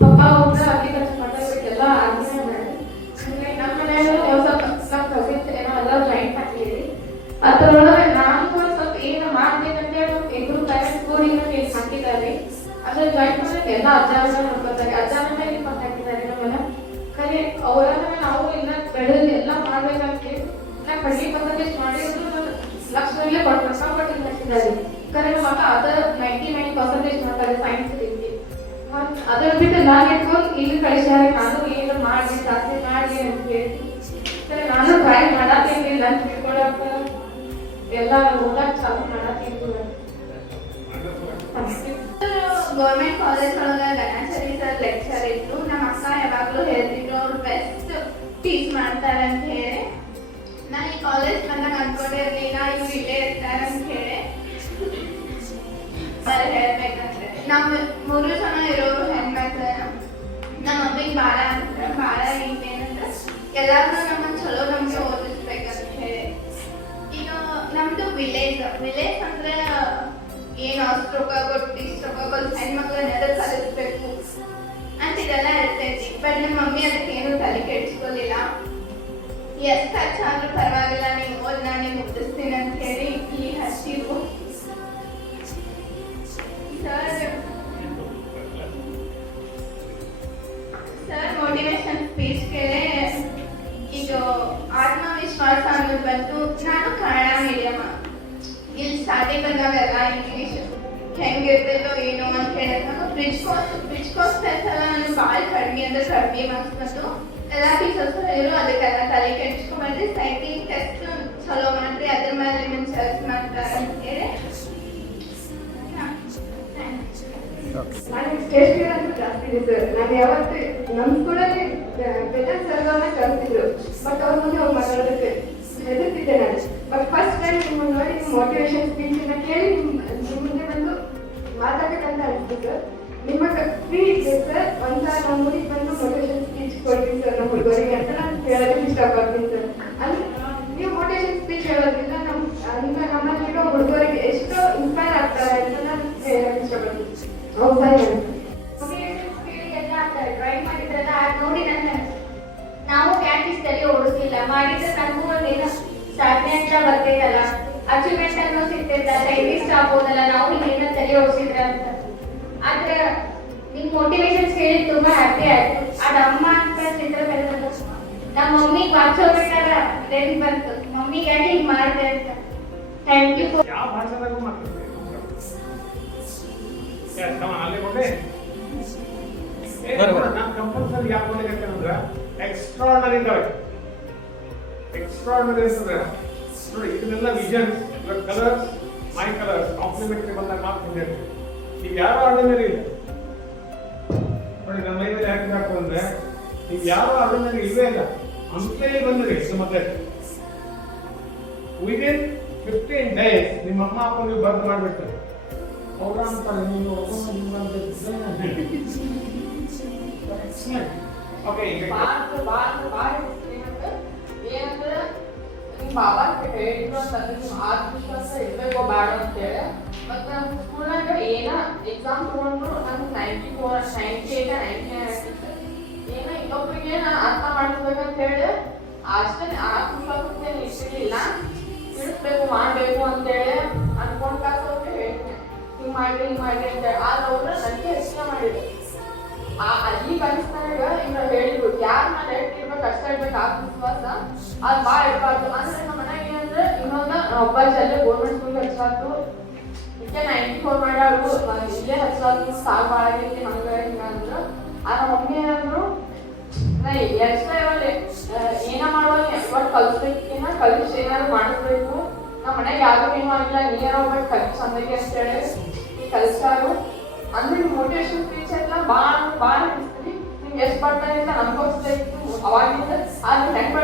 ಪಪ್ಪ ಹೋದ್ರೆ ಅಗ್ರಿಕಲ್ಚರ್ ಮಾಡ್ಬೇಕು, ಎಲ್ಲ ಆರ್ಮಿನ ಮಾಡಿ. ನಮ್ಮ ಮನ್ಯಾಗ ಒಂದು ಸ್ವಲ್ಪ ನಮ್ಮ ಕಸಿನ್ಸ್ ಏನೋ ಎಲ್ಲ ಜಾಯಿಂಟ್ ಫ್ಯಾಮಿಲಿ ಇರಿ. ಅದರೊಳಗೆ ನಾನು ಒಂದು ಸ್ವಲ್ಪ ಏನು ಮಾಡ್ಬೇಕಂತೇಳಿ ಇಬ್ಬರು ಪೇರೆಂಟ್ಸ್ ಕೂಡಿ ಹಾಕಿದ್ದಾರೆ. ಅದ್ರ ಜಾಯಿಂಟ್ ಫ್ಯಾಮಿಲಿ ಎಲ್ಲ ಅಜ್ಜ ನೋಡ್ಕೊತಾರೆ, ಅಜ್ಜನ ಮೇಲೆ ಹಾಕಿದ್ದಾರೆ ನಮ್ಮನ್ನ. ಖರೆ ಅವರ ನಾವು ಇನ್ನ ಬೆಳೆದು ಎಲ್ಲ ಮಾಡ್ಬೇಕಂತ ನಾ 20% ಮಾಡಿದ್ರು ಲಕ್ಷದಲ್ಲೇ ಕಷ್ಟಪಟ್ಟು ಹಾಕಿದ್ದಾರೆ. ಖರೆ ನಮ್ಮ ಮಗ ಅದ 99% ಮಾಡ್ತಾರೆ ಸೈನ್ಸ್ ರೀತಿ. ಅದನ್ನ ಬಿಟ್ಟು ನಾನು ಇಟ್ಕೊಂಡು ಇಲ್ಲಿ ಕಳಿಸ್ಯಾರೆ, ನಾನು ಏನು ಮಾಡಿ ಜಾಸ್ತಿ ಮಾಡಿ ಅಂತ ಹೇಳಿ ಸರಿ ನಾನು ಟ್ರೈ ಮಾಡತ್ತೀನಿ. ಲಂಚ್ ಬಿಟ್ಕೊಡಕ್ಕ ಎಲ್ಲ ಓದಕ್ಕೆ ಚಾಲು ಮಾಡತ್ತೀನಿ. ಗೌರ್ಮೆಂಟ್ ಕಾಲೇಜ್ ಒಳಗೆ ಗಣೇಶರಿ ಸರ್ ಲೆಕ್ಚರ್ ಇದ್ರು. ನಮ್ಮ ಅಕ್ಕ ಯಾವಾಗಲೂ ಹೇಳ್ತಿದ್ರು ಅವ್ರು ಬೆಸ್ಟ್ ಟೀಚ್ ಮಾಡ್ತಾರೆ ಅಂತ ಹೇಳಿ. ನಾನು ಈ ಕಾಲೇಜ್ ಬಂದಾಗ ಅನ್ಕೊಂಡಿರ್ಲಿಲ್ಲ ಇವ್ರು ಇಲ್ಲೇ ಇರ್ತಾರೆ ಅಂತ ಹೇಳಿ. ಹೇಳ್ಬೇಕಂದ್ರೆ ನಮ್ಮ 3 ಜನ ಇರೋರು ಹೆಣ್ಮಕ್ಳು. ನಮ್ಮ ಮಮ್ಮಿಗೆ ಭಾಳ ಅಂದ್ರೆ ಭಾಳ ಏನಂದ್ರೆ ಎಲ್ಲಾರನ್ನೂ ನಮ್ಮನ್ನು ಚಲೋ ನಮಗೆ ಓದಿಸ್ಬೇಕಂತ ಹೇಳಿ. ಈಗ ನಮ್ದು ವಿಲೇಜ್ ಅಂದ್ರೆ ಏನು ಅಷ್ಟು ರೊಕ್ಕ ಕೊಟ್ಟು ಇಷ್ಟು ರೊಕ್ಕ ಕೊಟ್ಟು ಹೆಣ್ಮಕ್ಳನ್ನ ಎದಕ್ಕೆ ಕಲಿಸ್ಬೇಕು ಅಂತ ಇದೆಲ್ಲ ಇರ್ತೈತಿ. ಬಟ್ ನಮ್ಮ ಮಮ್ಮಿ ಅದಕ್ಕೆ ಏನು ತಲೆ ಕೆಡಿಸ್ಕೊಲಿಲ್ಲ. ಎಷ್ಟು ಖರ್ಚಾದ್ರೂ ಪರವಾಗಿಲ್ಲ, ನೀವು ಓದ್ ನಾನು ಮುಗಿಸ್ತೀನಿ ಅಂತ ಹೇಳಿ ಇಲ್ಲಿ ಹಚ್ಚಿರು. ಸರ್ ಮೋಟಿವೇಶನ್ ಸ್ಪೀಚ್ ಕೇಳಿ ಈಗ ಆತ್ಮವಿಶ್ವಾಸ ಅನ್ನೋದು ಬಂತು. ನಾನು ಕನ್ನಡ ಮೀಡಿಯಮ್, ಇಲ್ಲಿ ಸ್ಟಾರ್ಟಿಂಗ್ ಬಂದಾಗೆಲ್ಲ ಇಂಗ್ಲೀಷ್ ಹೆಂಗಿರ್ತೈತೋ ಏನೋ ಅಂತ ಹೇಳಿದಾಗ ಬ್ರಿಡ್ಜ್ ಕೋರ್ಸ್ ಟೆಸ್ಟ್ ಎಲ್ಲ ನನಗೆ ಭಾಳ ಕಡಿಮೆ ಅಂದ್ರೆ ಕಡಿಮೆ ಮಾರ್ಕ್ಸ್ ಬಂತು. ಎಲ್ಲ ಟೀಚರ್ಸ್ ಹೇಳಿದ್ರು ಅದಕ್ಕೆಲ್ಲ ತಲೆ ಕೆಡಿಸ್ಕೊಂಡ್ಬಂದ್ರೆ ಸೈಟಿಂಗ್ ಟೆಸ್ಟ್ ಚಲೋ ಮಾಡ್ರಿ, ಅದ್ರ ಮೇಲೆ ನಿಮ್ಮನ್ನು ಸರ್ಚ್ ಮಾಡ್ತಾರೆ ಅಂತ ಹೇಳಿ. ನನಗೆ ಸ್ಟೇಜ್ ಫಿಯರ್ ಅಂತ ಜಾಸ್ತಿ ಇದೆ ಸರ್. ನಾನು ಯಾವತ್ತು ನಮ್ಮ ಸ್ಕೂಲಲ್ಲಿ ಬೆಟರ್ ಸರ್ಗಳನ್ನ ಕಲಿತಿದ್ರು, ಬಟ್ ಅವ್ರ ಮುಂದೆ ಅವ್ರು ಮಾತಾಡೋದಕ್ಕೆ ಹೆದರ್ತಿದ್ದೆ ನಾನು. ಬಟ್ ಫಸ್ಟ್ ಟೈಮ್ ನಿಮ್ಮನ್ನು ನೋಡಿ ನಿಮ್ಮ ಮೋಟಿವೇಶನ್ ಸ್ಪೀಚನ್ನ ಕೇಳಿ ನಿಮ್ಮ ಮುಂದೆ ಬಂದು ಮಾತಾಡಬೇಕಂತ ಅನಿಸ್ತು ಸರ್. ನಿಮ್ಮ ಫ್ರೀ ಇದೆ ಸರ್, ಒಂದ್ಸಲ ನಮ್ಮ ಊರಿಗೆ ಬಂದು ಮೋಟಿವೇಶನ್ ಸ್ಪೀಚ್ ಕೊಡ್ತೀನಿ ಸರ್ ನಮ್ಮ ಹುಡುಗರಿಗೆ ಅಂತ ನಾನು ಹೇಳೋದಕ್ಕೆ ಇಷ್ಟಪಡ್ತೀನಿ ಸರ್. ಅಂದರೆ ನೀವು ಮೋಟಿವೇಶನ್ ಸ್ಪೀಚ್ ಹೇಳೋದ್ರಿಂದ ನಮ್ಮಲ್ಲಿರೋ ಹುಡುಗರಿಗೆ ಎಷ್ಟು ಇನ್ಸ್ಪೈರ್ ಆಗ್ತಾರೆ ಅಂತ ನಾನು ಹೇಳೋಕ್ಕೆ ಇಷ್ಟಪಡ್ತೀನಿ. ಡ್ರಾಯಿಂಗ್ ಮಾಡಿದ್ರಲ್ಲ ಅದು ನೋಡಿ ನನ್ನ ನಾವು ಪ್ರಾಕ್ಟೀಸ್ ತಲೆ ಓಡಿಸ್ಲಿಲ್ಲ ಮಾಡಿದ್ರೆ ನನಗೂ ಒಂದೇನೋ ಸಾಧನೆ ಅಂತ ಬರ್ತೈತಲ್ಲ, ಅಚೀವ್ಮೆಂಟ್ ಅನ್ನೋ ಸಿಗ್ತೈತಲ್ಲ, ಇಷ್ಟ ಆಗ್ಬೋದಲ್ಲ ನಾವು ಹಿಂಗೇನೋ ತಲೆ ಓಡಿಸಿದ್ರ ಅಂತ. ಆದ್ರೆ ನಿಮ್ ಮೋಟಿವೇಶನ್ಸ್ ಕೇಳಿ ತುಂಬಾ ಹ್ಯಾಪಿ ಆಯ್ತು. ಅದು ಅಮ್ಮ ಅಂತ ಚಿತ್ರ ಬರೆದ ನಮ್ಮ ಮಮ್ಮಿಗೆ ವಾಟ್ಸಪ್ಪಿನಾಗ ನೆನಪು ಬಂತು, ಮಮ್ಮಿಗೆ ಯಾಕೆ ಹಿಂಗೆ ಮಾಡಿದೆ ಅಂತ. Thank you. ಯಾವ ಭಾಷೆದಾಗೂ ಮಾತಾಡ್ತೀವಿ ಅಲ್ಲಿ ಕೊಟ್ಟೆ ನಾನು ಕಂಪಲ್ಸರಿ ಯಾಕೆ ಕೊಡಲಿಕ್ಕೆ ಅಂದ್ರೆ ಎಕ್ಸ್ಟ್ರಾರ್ಡನರಿ ಇದ್ದಾವೆ. ಎಕ್ಸ್ಟ್ರಾರ್ಡನರಿ ಅಂತಂದ್ರೆ ನೋಡಿ ಇದನ್ನೆಲ್ಲ ವಿಷನ್ ಕಲರ್ಸ್ ಮೈ ಕಲರ್ಸ್ ಕಾಂಪ್ಲಿಮೆಂಟರಿ ಬಂದಾಗ ಮಾತು ಈಗ ಯಾರು ಆರ್ಡಿನರಿ ಇಲ್ಲ ನೋಡಿ. ನಮ್ಮ ಮೈ ಮೇಲೆ ಯಾಕೆ ಹಾಕು ಅಂದ್ರೆ ಈಗ ಯಾರು ಆರ್ಡಿನರಿ ಇಲ್ಲೇ ಇಲ್ಲ ಅಂತಲೇ ಬಂದ್ರಿ. ಮತ್ತೆ ವಿದಿನ್ 15 days ನಿಮ್ಮ ಅಮ್ಮ ಅಪ್ಪ ನೀವು ಬರ್ದು ಮಾಡ್ಬಿಡ್ತಾರೆ. ಅವ್ರ ಅಂತಾರೆ ನೀವು ಓಕೆ ಏನಂದ್ರೆ ನಿಮ್ಮ ಬಾಬಾ ಹೇಳಿದ್ರು ಅಂತಂದ್ರೆ ನೀವು ಆತ್ಮವಿಶ್ವಾಸ ಇರಬೇಕು ಬೇಡ ಅಂತೇಳಿ. ಮತ್ತು ನಮ್ಮ ಸ್ಕೂಲಾಗ ಏನೋ ಎಕ್ಸಾಮ್ ತೊಗೊಂಡ್ರು ನಂಗೆ 94, 98, 99 ಆಗ್ತಿತ್ತು. ಏನೋ ಇನ್ನೊಬ್ಬರಿಗೆ ನಾನು ಅರ್ಥ ಮಾಡಿಸ್ಬೇಕಂತ ಹೇಳಿ ಅಷ್ಟೇ ಆತ್ಮವಿಶ್ವಾಸ ಇಟ್ಟಿರಲಿಲ್ಲ. ತಿಳಿಸ್ಬೇಕು ಮಾಡಬೇಕು ಅಂತೇಳಿ ಅನ್ಕೊಂಡ್ ಕಾಸು ಅವ್ರಿಗೆ ಹೇಳ್ತೀನಿ ಹಿಂಗೆ ಮಾಡ್ರಿ ಹಿಂಗ್ ಮಾಡ್ರಿ ಅಂತ ಹೇಳಿ ಆದ್ರೆ ಅವ್ರು ನನಗೆ ಹೆಚ್ಚಿಗೆ ಮಾಡಿದ್ರು ಅಲ್ಲಿ ಕಲಿಸ್ದಾಗ ಈಗ ಹೇಳಿದ್ರು ಯಾರ ಮೇಲೆ ಇರ್ಬೇಕು ಅಷ್ಟ ಇರ್ಬೇಕು ಆತ್ಮವಿಶ್ವಾಸ ಅದು ಭಾಳ ಇರಬಾರ್ದು ಅಂದ್ರೆ ನಮ್ಮ ಮನೆಗೆ ಏನಂದ್ರೆ ಇನ್ನೊಂದು ಒಬ್ಬ ಜಲ್ಲೆ ಗೌರ್ಮೆಂಟ್ ಸ್ಕೂಲ್ಗೆ ಹಚ್ಚಾತು ಇದಕ್ಕೆ 94 ಮಾಡ್ಯಾಳು ಇಲ್ಲೇ ಹಚ್ಚಾತು ಸಾಕು ಭಾಳ ಆಗೈತಿ ಹಂಗೆ ಹಿಂಗೆ ಅಂದ್ರು ನಮ್ಮ ಮಮ್ಮಿ ಏನಂದ್ರು ನಾ ಎಷ್ಟೇ ಇರಲಿ ಏನ ಮಾಡುವಾಗ ಒಟ್ಟು ಕಲಿಸ್ಬೇಕೇನ ಕಲಿಸಿ ಏನಾದ್ರು ಮಾಡಿಸ್ಬೇಕು ನಮ್ಮ ಮನೆಗೆ ಯಾರು ಏನೂ ಆಗಿಲ್ಲ ನೀರ ಹೋಗ್ಬೇಕು ಕಲಿಸಿ ಚಂದಗೆ ಅಂತೇಳಿ ಕಲಿಸಾರು ಅಂದ್ರೆ ಮೋಟಿವೇಶನ್ ಸ್ಪೀಚ್ ಎಲ್ಲ ಭಾಳ ಅನಿಸ್ತೀವಿ ನಿಮ್ಗೆ ಎಷ್ಟು ಬರ್ತಾರೆ ಅಂತ ನಮ್ಗೋಸ್ಕರ ಇತ್ತು ಅವಾಗಿಂದ ಆದ್ರೆ ಹೆಂಗೆ